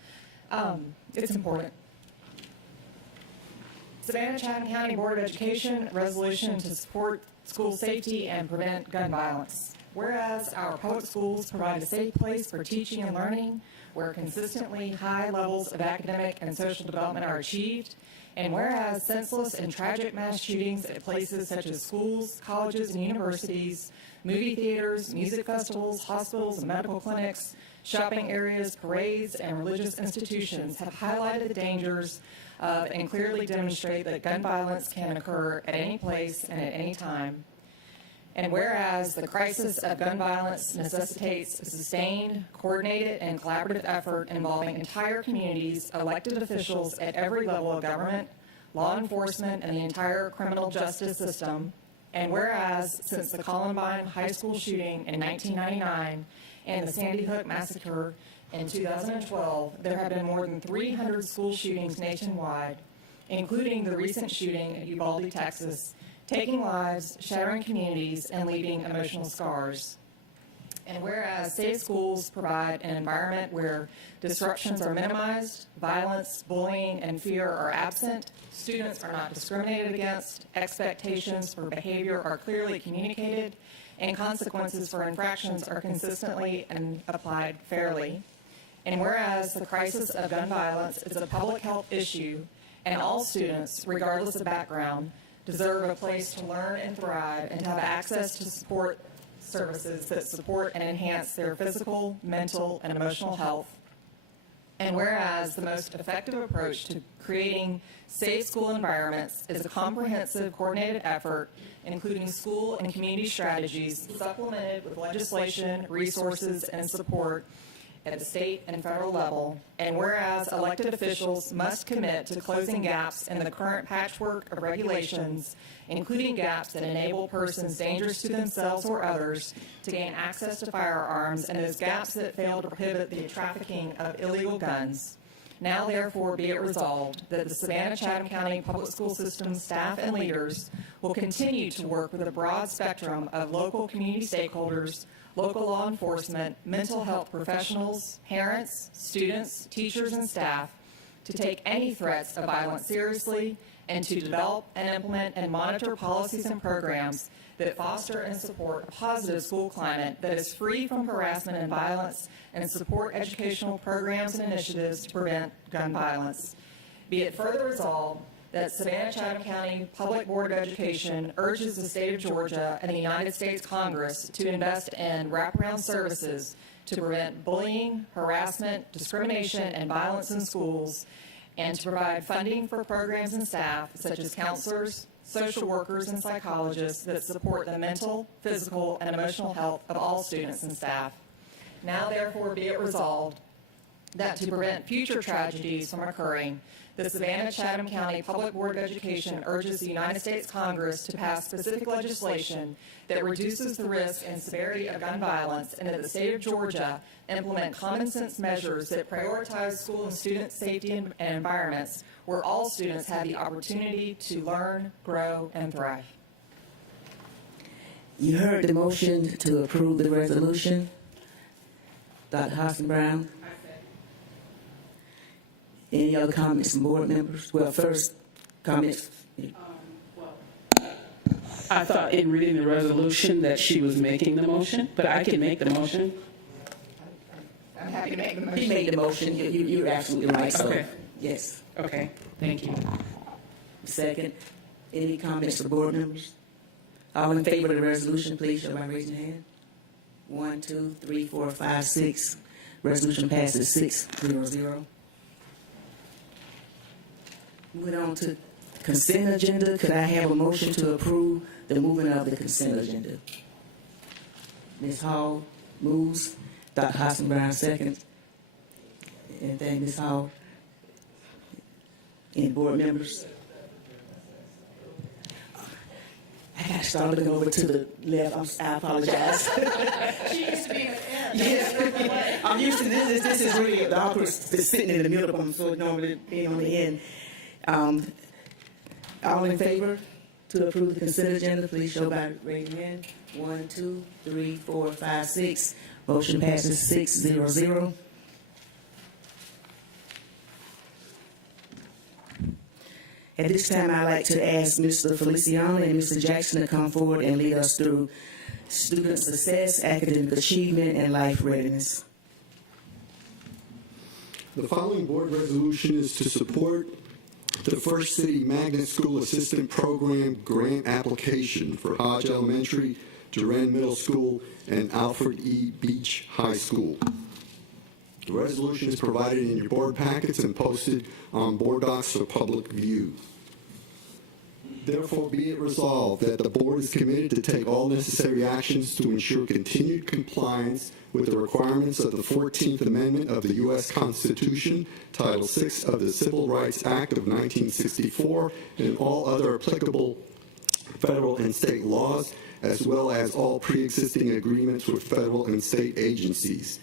It's important. Savannah-Chatham County Board of Education resolution to support school safety and prevent gun violence. Whereas our public schools provide a safe place for teaching and learning, where consistently high levels of academic and social development are achieved, and whereas senseless and tragic mass shootings at places such as schools, colleges, and universities, movie theaters, music festivals, hospitals, and medical clinics, shopping areas, parades, and religious institutions have highlighted the dangers of and clearly demonstrate that gun violence can occur at any place and at any time. And whereas the crisis of gun violence necessitates a sustained, coordinated, and collaborative effort involving entire communities, elected officials at every level of government, law enforcement, and the entire criminal justice system. And whereas since the Columbine High School shooting in 1999 and the Sandy Hook massacre in 2012, there have been more than 300 school shootings nationwide, including the recent shooting at Uvalde, Texas, taking lives, shattering communities, and leaving emotional scars. And whereas safe schools provide an environment where disruptions are minimized, violence, bullying, and fear are absent, students are not discriminated against, expectations for behavior are clearly communicated, and consequences for infractions are consistently and applied fairly. And whereas the crisis of gun violence is a public health issue, and all students, regardless of background, deserve a place to learn and thrive and to have access to support services that support and enhance their physical, mental, and emotional health. And whereas the most effective approach to creating safe school environments is a comprehensive, coordinated effort, including school and community strategies, supplemented with legislation, resources, and support at the state and federal level. And whereas elected officials must commit to closing gaps in the current patchwork of regulations, including gaps that enable persons dangerous to themselves or others to gain access to firearms, and those gaps that fail to prohibit the trafficking of illegal guns. Now, therefore, be it resolved that the Savannah-Chatham County Public School System staff and leaders will continue to work with a broad spectrum of local community stakeholders, local law enforcement, mental health professionals, parents, students, teachers, and staff to take any threats of violence seriously and to develop and implement and monitor policies and programs that foster and support a positive school climate that is free from harassment and violence and support educational programs and initiatives to prevent gun violence. Be it further resolved that Savannah-Chatham County Public Board of Education urges the state of Georgia and the United States Congress to invest in wraparound services to prevent bullying, harassment, discrimination, and violence in schools, and to provide funding for programs and staff such as counselors, social workers, and psychologists that support the mental, physical, and emotional health of all students and staff. Now, therefore, be it resolved that to prevent future tragedies from occurring, the Savannah-Chatham County Public Board of Education urges the United States Congress to pass specific legislation that reduces the risk and severity of gun violence, and that the state of Georgia implement common sense measures that prioritize school and student safety and environments where all students have the opportunity to learn, grow, and thrive. You heard the motion to approve the resolution. Dr. Hoskin Brown? Any other comments from board members? Well, first, comments. I thought in reading the resolution that she was making the motion, but I can make the motion. I'm happy to make the motion. He made the motion. You're absolutely right. So, Okay. yes. Okay, thank you. Second, any comments from board members? All in favor of the resolution, please show by raising your hand. 1, 2, 3, 4, 5, 6. Resolution passes 6-0. Moving on to consent agenda, could I have a motion to approve the movement of the consent agenda? Ms. Hall moves. Dr. Hoskin Brown seconds. And thank Ms. Hall. Any board members? I got to start looking over to the left. I apologize. She used to be in the end. Yes. I'm used to this. This is really the awkward sitting in the middle. I'm so normally being on the end. All in favor to approve the consent agenda, please show by raising your hand. 1, 2, 3, 4, 5, 6. Motion passes 6-0. At this time, I'd like to ask Mr. Feliciano and Mr. Jackson to come forward and lead us through student success, academic achievement, and life readiness. The following board resolution is to support the First City Magnet School Assistant Program grant application for Hodge Elementary, Durand Middle School, and Alfred E. Beach High School. The resolution is provided in your board packets and posted on board docs for public view. Therefore, be it resolved that the board is committed to take all necessary actions to ensure continued compliance with the requirements of the 14th Amendment of the U.S. Constitution, Title VI of the Civil Rights Act of 1964, and all other applicable federal and state laws, as well as all pre-existing agreements with federal and state agencies.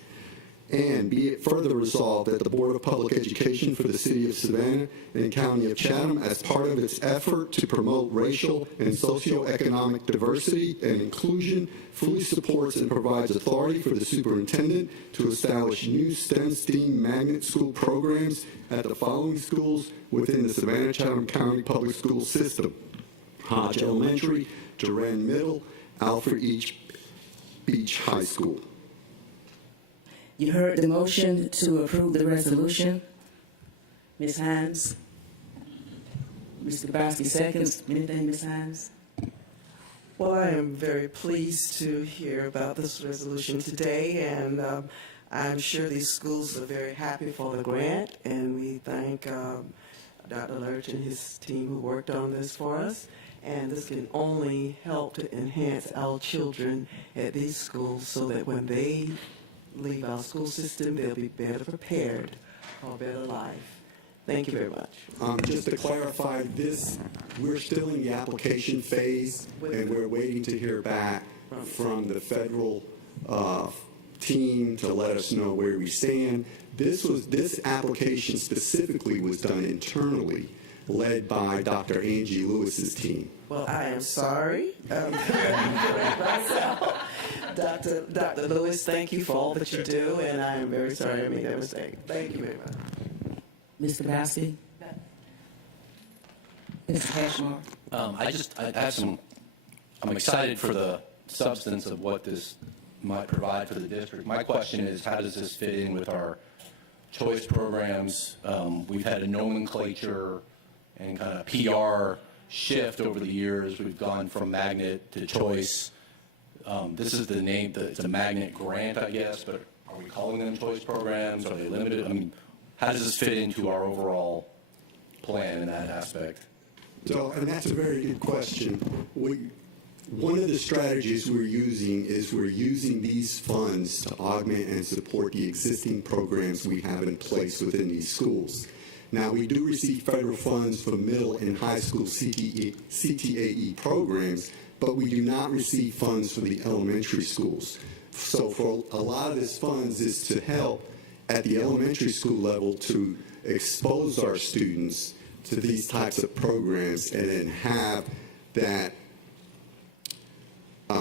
And be it further resolved that the Board of Public Education for the City of Savannah and County of Chatham, as part of its effort to promote racial and socioeconomic diversity and inclusion, fully supports and provides authority for the superintendent to establish new STEM magnet school programs at the following schools within the Savannah-Chatham County Public School System: Hodge Elementary, Durand Middle, Alfred H. Beach High School. You heard the motion to approve the resolution. Ms. Hines? Mr. Grabowski seconds. Anything, Ms. Hines? Well, I am very pleased to hear about this resolution today, and I'm sure these schools are very happy for the grant, and we thank Dr. Lurch and his team who worked on this for us. And this can only help to enhance our children at these schools so that when they leave our school system, they'll be better prepared for a better life. Thank you very much. Just to clarify this, we're still in the application phase, and we're waiting to hear back from the federal team to let us know where we stand. This application specifically was done internally, led by Dr. Angie Lewis's team. Well, I am sorry. Myself. Dr. Lewis, thank you for all that you do, and I am very sorry I made that mistake. Thank you very much. Mr. Grabowski? Mr. Cashmore? I'm excited for the substance of what this might provide for the district. My question is, how does this fit in with our choice programs? We've had a nomenclature and kind of PR shift over the years. We've gone from magnet to choice. This is the name, it's a magnet grant, I guess, but are we calling them choice programs? Are they limited? I mean, how does this fit into our overall plan in that aspect? So, and that's a very good question. One of the strategies we're using is we're using these funds to augment and support the existing programs we have in place within these schools. Now, we do receive federal funds for middle and high school CTAE programs, but we do not receive funds for the elementary schools. So for a lot of this funds is to help at the elementary school level to expose our students to these types of programs and then have that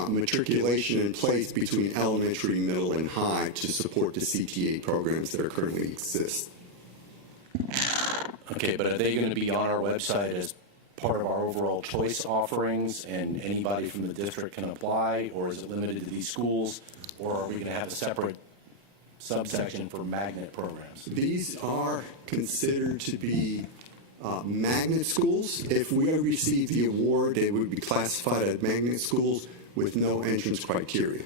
matriculation in place between elementary, middle, and high to support the CTA programs that are currently exist. Okay, but are they going to be on our website as part of our overall choice offerings and anybody from the district can apply, or is it limited to these schools, or are we going to have a separate subsection for magnet programs? These are considered to be magnet schools. If we receive the award, they would be classified as magnet schools with no entrance criteria,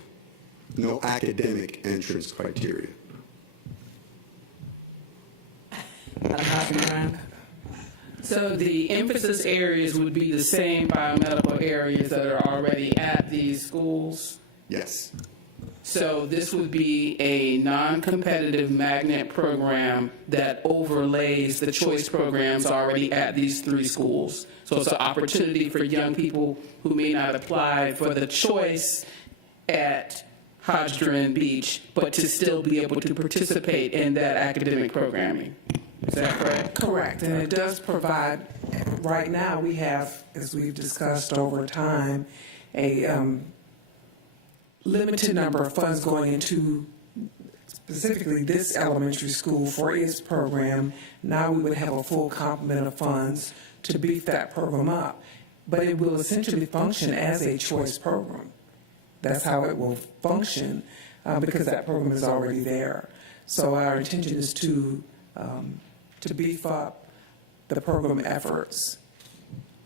no academic entrance criteria. So the emphasis areas would be the same biomedical areas that are already at these schools? Yes. So this would be a non-competitive magnet program that overlays the choice programs already at these three schools. So it's an opportunity for young people who may not apply for the choice at Hodge Durand Beach, but to still be able to participate in that academic programming. Is that correct? Correct, and it does provide, right now we have, as we've discussed over time, a limited number of funds going into specifically this elementary school for its program. Now we would have a full complement of funds to beef that program up, but it will essentially function as a choice program. That's how it will function because that program is already there. So our intention is to beef up the program efforts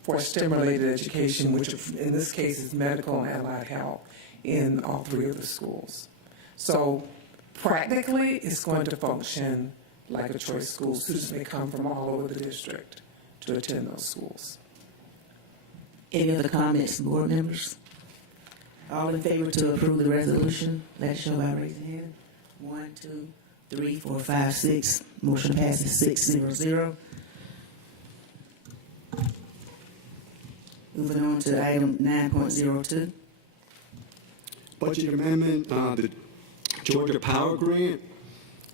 for STEM-related education, which in this case is medical and allied health in all three of the schools. So practically, it's going to function like a choice school. Students may come from all over the district to attend those schools. Any other comments, board members? All in favor to approve the resolution, let it show by raising hand. 1, 2, 3, 4, 5, 6. Motion passes 6-0. Moving on to item 9.02. Budget amendment, the Georgia Power Grant.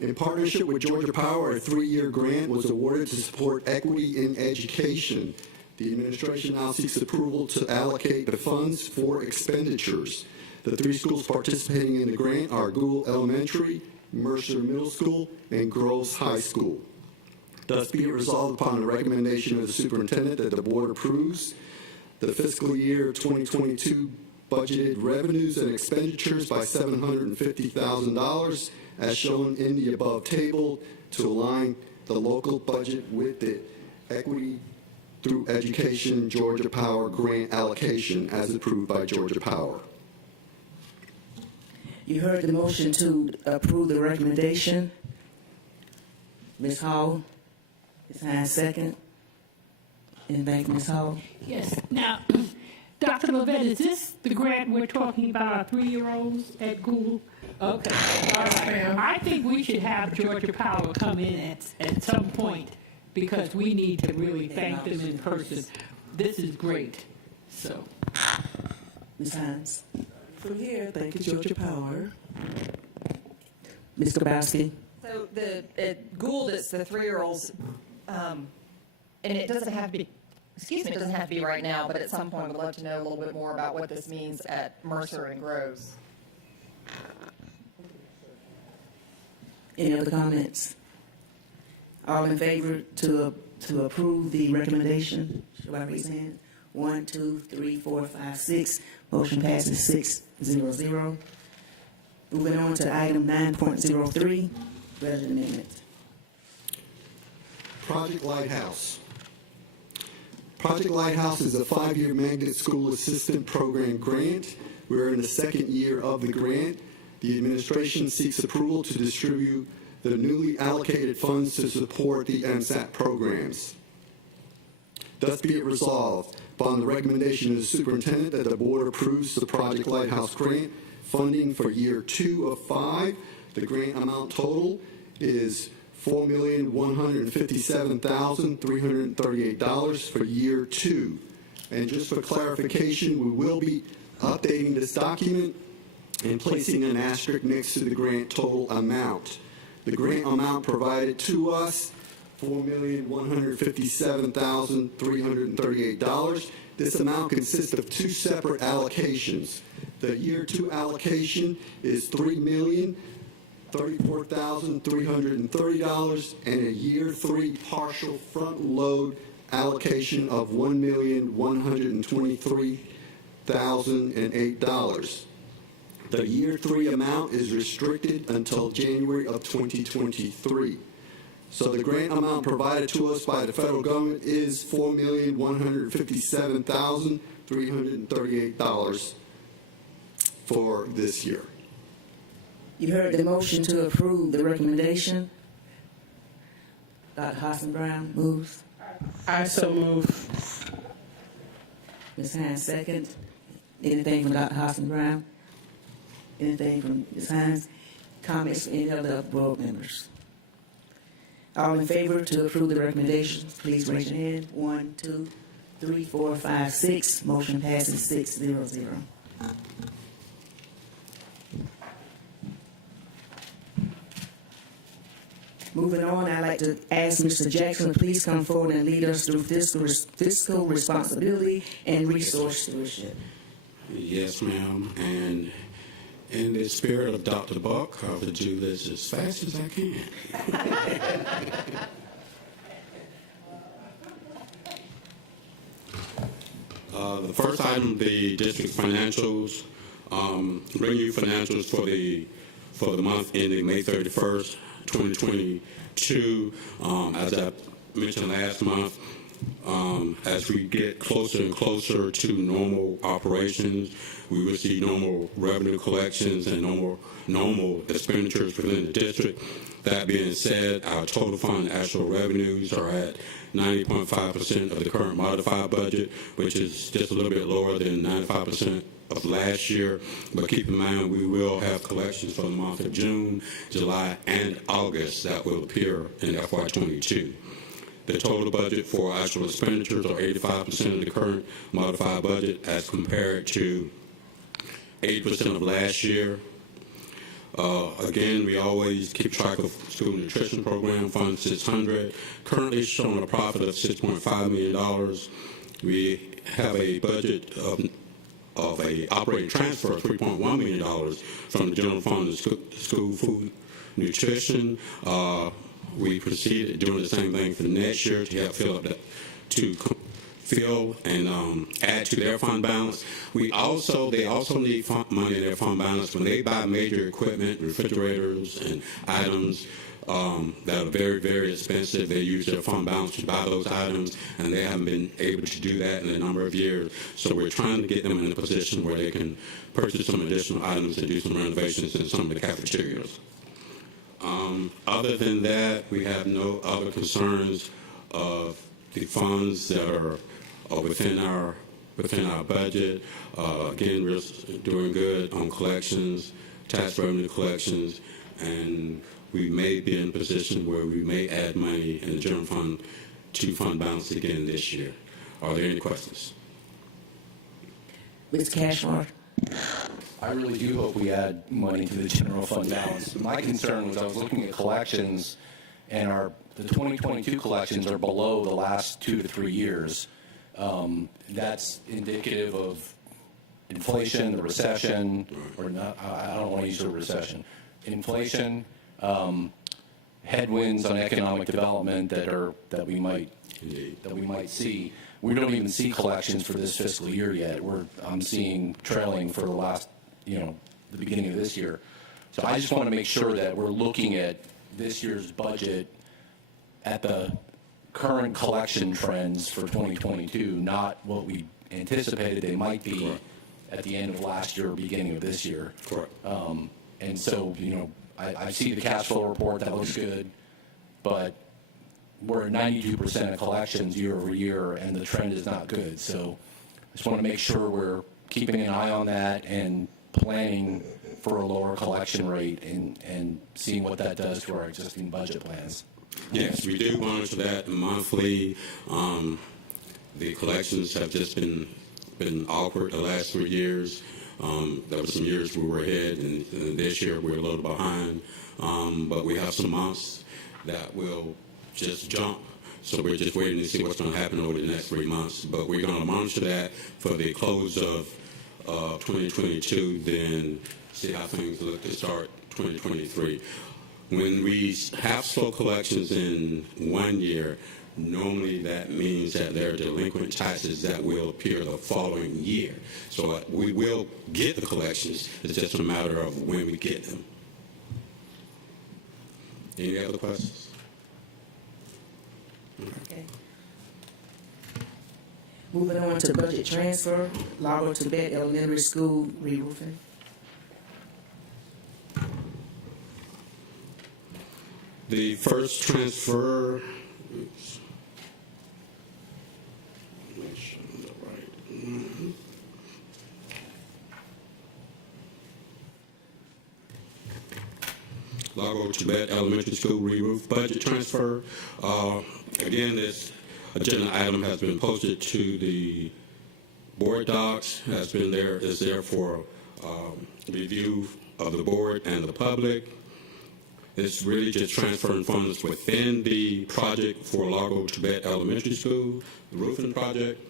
In partnership with Georgia Power, a 3-year grant was awarded to support equity in education. The administration now seeks approval to allocate the funds for expenditures. The 3 schools participating in the grant are Gould Elementary, Mercer Middle School, and Groves High School. Thus be it resolved upon the recommendation of the superintendent that the board approves the fiscal year 2022 budgeted revenues and expenditures by $750,000 as shown in the above table to align the local budget with the Equity Through Education Georgia Power grant allocation as approved by Georgia Power. You heard the motion to approve the recommendation. Ms. Hall, Ms. Hines, second. And thank you, Ms. Hall. Yes. Now, Dr. Levette, is this the grant we're talking about, our 3-year-olds at Gould? Okay. All right. I think we should have Georgia Power come in at some point because we need to really thank them in person. This is great. So, Ms. Hines. From here, thank you, Georgia Power. Ms. Grabowski. So at Gould, it's the 3-year-olds, and it doesn't have to be, it doesn't have to be right now, but at some point, we'd love to know a little bit more about what this means at Mercer and Groves. Any other comments? All in favor to approve the recommendation? Should I raise hand? 1, 2, 3, 4, 5, 6. Motion passes 6-0-0. Moving on to item 9.03, budget amendment. Project Lighthouse. Project Lighthouse is a 5-year Magnet School Assistant Program grant. We're in the 2nd year of the grant. The administration seeks approval to distribute the newly allocated funds to support the MSAT programs. Thus be it resolved, upon the recommendation of the superintendent, that the board approves the Project Lighthouse grant funding for year 2 of 5. The grant amount total is $4,157,338 for year 2. And just for clarification, we will be updating this document and placing an asterisk next to the grant total amount. The grant amount provided to us, $4,157,338. This amount consists of 2 separate allocations. The year 2 allocation is $3,034,330, and a year 3 partial front load allocation of $1,123,008. The year 3 amount is restricted until January of 2023. So the grant amount provided to us by the federal government is $4,157,338 for this year. You heard the motion to approve the recommendation. Dr. Hassan Brown moves. I so move. Ms. Hines, second. Anything from Dr. Hassan Brown? Anything from Ms. Hines? Comments from any other board members? All in favor to approve the recommendation, please raise your hand. 1, 2, 3, 4, 5, 6. Motion passes 6-0-0. Moving on, I'd like to ask Mr. Jackson to please come forward and lead us through fiscal responsibility and resource stewardship. Yes, ma'am. And in the spirit of Dr. Buck, I will do this as fast as I can. The first item, the district financials, revenue financials for the month ending May 31st, 2022. As I mentioned last month, as we get closer and closer to normal operations, we will see normal revenue collections and normal expenditures within the district. That being said, our total fund actual revenues are at 90.5% of the current modified budget, which is just a little bit lower than 95% of last year. But keep in mind, we will have collections for the month of June, July, and August that will appear in FY22. The total budget for actual expenditures are 85% of the current modified budget as compared to 80% of last year. Again, we always keep track of school nutrition program, Fund 600, currently showing a profit of $6.5 million. We have a budget of a operating transfer of $3.1 million from the general fund to school food nutrition. We proceeded doing the same thing for next year to help fill and add to their fund balance. They also need money in their fund balance when they buy major equipment, refrigerators and items that are very, very expensive. They use their fund balance to buy those items, and they haven't been able to do that in a number of years. So we're trying to get them in a position where they can purchase some additional items and do some renovations in some of the cafeterias. Other than that, we have no other concerns of the funds that are within our budget. Again, we're doing good on collections, tax revenue collections, and we may be in a position where we may add money in the general fund to fund balance again this year. Are there any questions? Ms. Cashmore? I really do hope we add money to the general fund balance. My concern was I was looking at collections, and the 2022 collections are below the last 2 to 3 years. That's indicative of inflation, the recession, or not. I don't want to use the word recession. Inflation, headwinds on economic development that we might see. We don't even see collections for this fiscal year yet. I'm seeing trailing for the last, the beginning of this year. So I just want to make sure that we're looking at this year's budget at the current collection trends for 2022, not what we anticipated they might be at the end of last year or beginning of this year. Correct. And so, I see the cash flow report, that looks good, but we're at 92% of collections year over year, and the trend is not good. So I just want to make sure we're keeping an eye on that and planning for a lower collection rate and seeing what that does to our existing budget plans. Yes, we do monitor that monthly. The collections have just been awkward the last 3 years. There were some years we were ahead, and this year we're a little behind. But we have some months that will just jump. So we're just waiting to see what's going to happen over the next 3 months. But we're going to monitor that for the close of 2022, then see how things look to start 2023. When we have slow collections in 1 year, normally that means that there are delinquent taxes that will appear the following year. So we will get the collections. It's just a matter of when we get them. Any other questions? Okay. Moving on to budget transfer, Lago Tibet Elementary School re-roofing. The first transfer, oops. Make sure I'm the right. Lago Tibet Elementary School re-roof budget transfer. Again, this agenda item has been posted to the board docs, is there for review of the board and the public. It's really just transferring funds within the project for Lago Tibet Elementary School, the roofing project.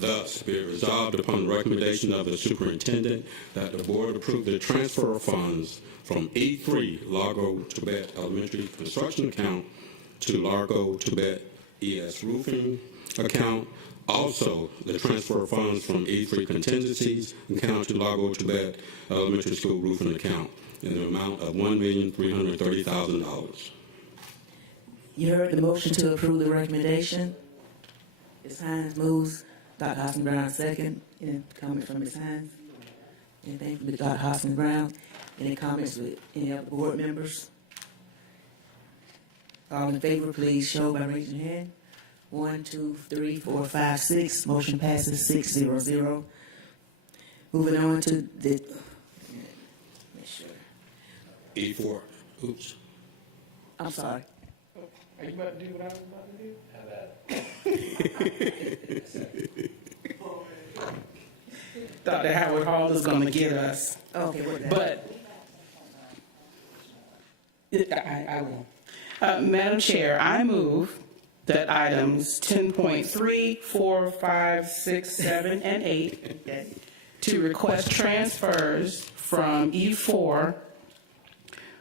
Thus, be it resolved upon the recommendation of the superintendent that the board approve the transfer of funds from E3 Lago Tibet Elementary construction account to Lago Tibet ES roofing account. Also, the transfer of funds from E3 contingencies account to Lago Tibet Elementary School roofing account in the amount of $1,330,000. You heard the motion to approve the recommendation. Ms. Hines moves. Dr. Hoskin Brown second. Any comment from Ms. Hines? Anything from Dr. Hoskin Brown? Any comments with any other board members? All in favor, please show by raising your hand. 1, 2, 3, 4, 5, 6. Motion passes 6-0-0. Moving on to the. Make sure. E4. Oops. I'm sorry. Are you about to do what I was about to do? How about Dr. Howard Hall is going to get us. Okay, what? But I will. Madam Chair, I move that items 10.3, 4, 5, 6, 7, and 8 to request transfers from E4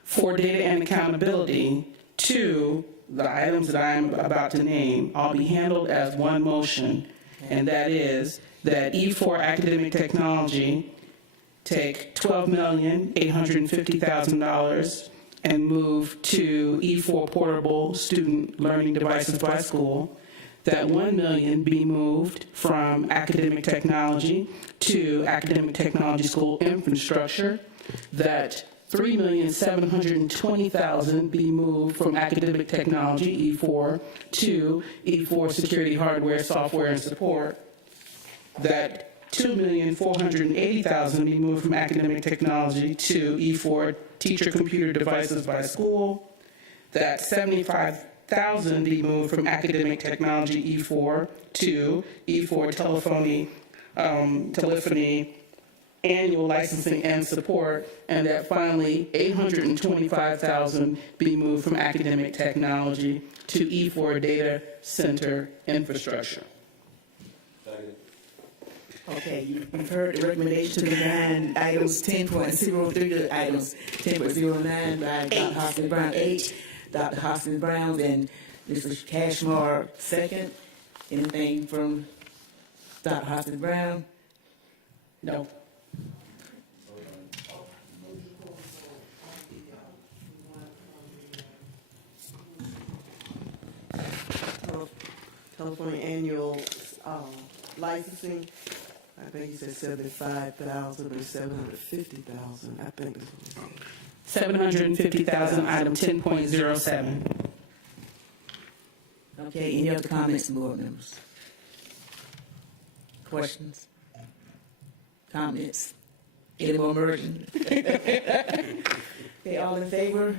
for data and accountability to the items that I am about to name all be handled as one motion, and that is that E4 academic technology take $12,850,000 and move to E4 portable student learning devices by school. That $1 million be moved from academic technology to academic technology school infrastructure. That $3,720,000 be moved from academic technology E4 to E4 security hardware, software, and support. That $2,480,000 be moved from academic technology to E4 teacher computer devices by school. That $75,000 be moved from academic technology E4 to E4 telephony annual licensing and support, and that finally $825,000 be moved from academic technology to E4 data center infrastructure. Okay, you've heard the recommendation to combine items 10.03 to items 10.09 by Dr. Hoskins Brown, 8, Dr. Hoskins Brown, and Mr. Cashmore, second. Anything from Dr. Hoskins Brown? No. Telephone annual licensing, I think he said 75,000 or 750,000. I think it's 750,000, item 10.07. Okay, any other comments from board members? Questions? Comments? Any more emerging? Okay, all in favor?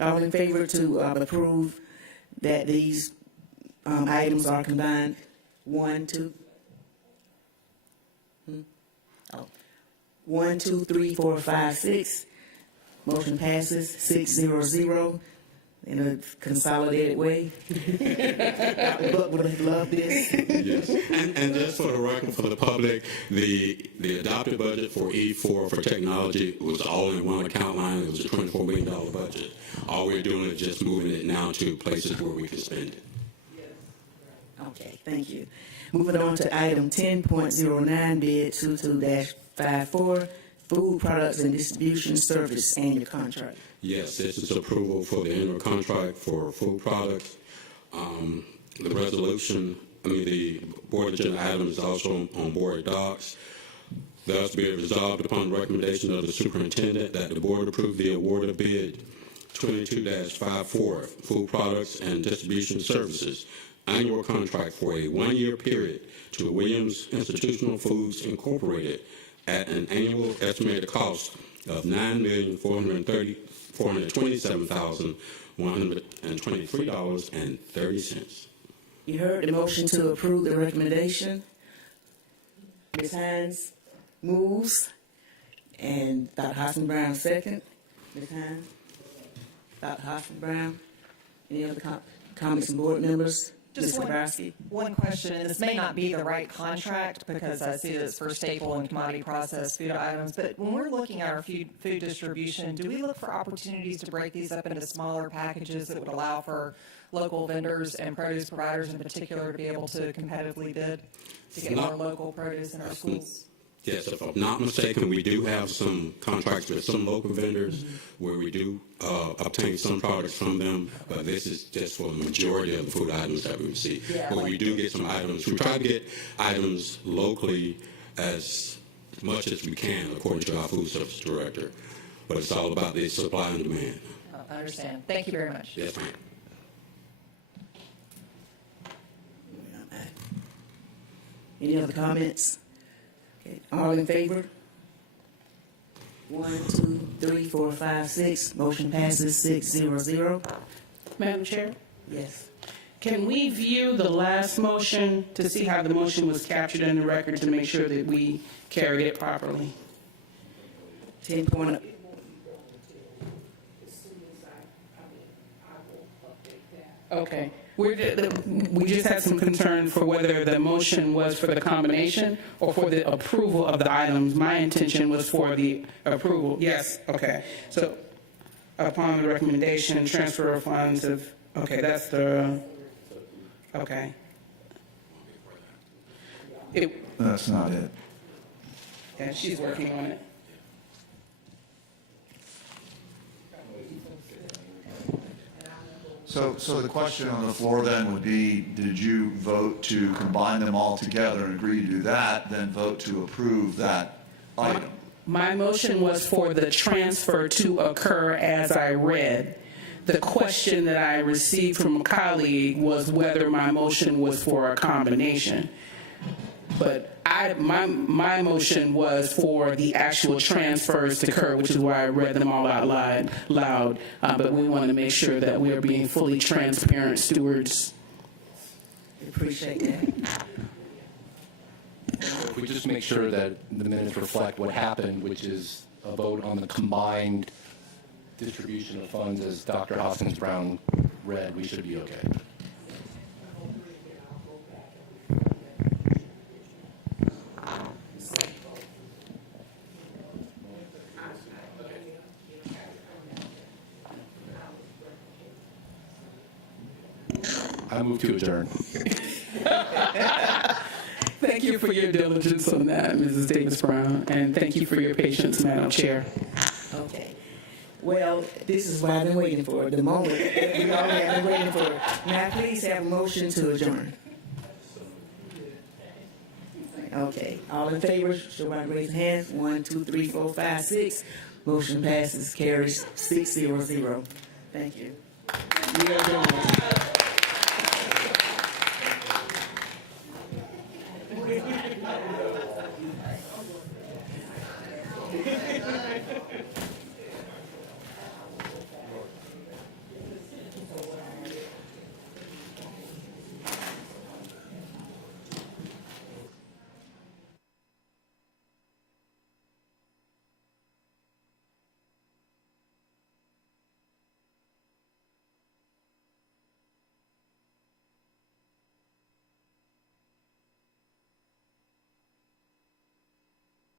All in favor to approve that these items are combined? 1, 2. 1, 2, 3, 4, 5, 6. Motion passes 6-0-0 in a consolidated way. Dr. Buck would have loved this. Yes, and just for the record, for the public, the adopted budget for E4 for technology was all in one account line. It was a $24 million budget. All we're doing is just moving it now to places where we can spend it. Okay, thank you. Moving on to item 10.09, bid 22-54, food products and distribution service annual contract. Yes, this is approval for the annual contract for food products. The resolution, the board agenda item is also on board docs. Thus be it resolved upon recommendation of the superintendent that the board approve the award of bid 22-54, food products and distribution services annual contract for a 1-year period to Williams Institutional Foods Incorporated at an annual estimated cost of $9,427,123.30. You heard the motion to approve the recommendation. Ms. Hines moves, and Dr. Hoskins Brown second. Ms. Hines? Dr. Hoskins Brown? Any other comments from board members? Just one question, and this may not be the right contract because I see it as for staple and commodity processed food items, but when we're looking at our food distribution, do we look for opportunities to break these up into smaller packages that would allow for local vendors and produce providers in particular to be able to competitively bid to get more local produce in our schools? Yes, if I'm not mistaken, we do have some contracts with some local vendors where we do obtain some products from them, but this is just for the majority of the food items that we receive. Yeah, but we do get some items. We try to get items locally as much as we can, according to our food service director. But it's all about the supply and demand. I understand. Thank you very much. Yes, ma'am. Any other comments? Okay. All in favor? 1, 2, 3, 4, 5, 6. Motion passes 6-0-0. Madam Chair? Yes. Can we view the last motion to see how the motion was captured in the record to make sure that we carried it properly? 10 point. Okay. We just had some concern for whether the motion was for the combination or for the approval of the items. My intention was for the approval. Yes, okay. So upon the recommendation, transfer of funds of, okay, that's the, okay. That's not it. Yeah, she's working on it. So the question on the floor then would be, did you vote to combine them all together and agree to do that, then vote to approve that item? My motion was for the transfer to occur as I read. The question that I received from a colleague was whether my motion was for a combination. But my motion was for the actual transfers to occur, which is why I read them all out loud. But we want to make sure that we are being fully transparent stewards. Appreciate that. If we just make sure that the minutes reflect what happened, which is a vote on the combined distribution of funds as Dr. Hoskins-Brown read, we should be okay. I move to adjourn. Thank you for your diligence on that, Mrs. Davis-Brown, and thank you for your patience, Madam Chair. Okay. Well, this is what I've been waiting for, the moment that we all have been waiting for. Now, please have a motion to adjourn. Okay. All in favor, show by raise of hands. 1, 2, 3, 4, 5, 6. Motion passes, carries 6-0-0. Thank you. We are adjourned.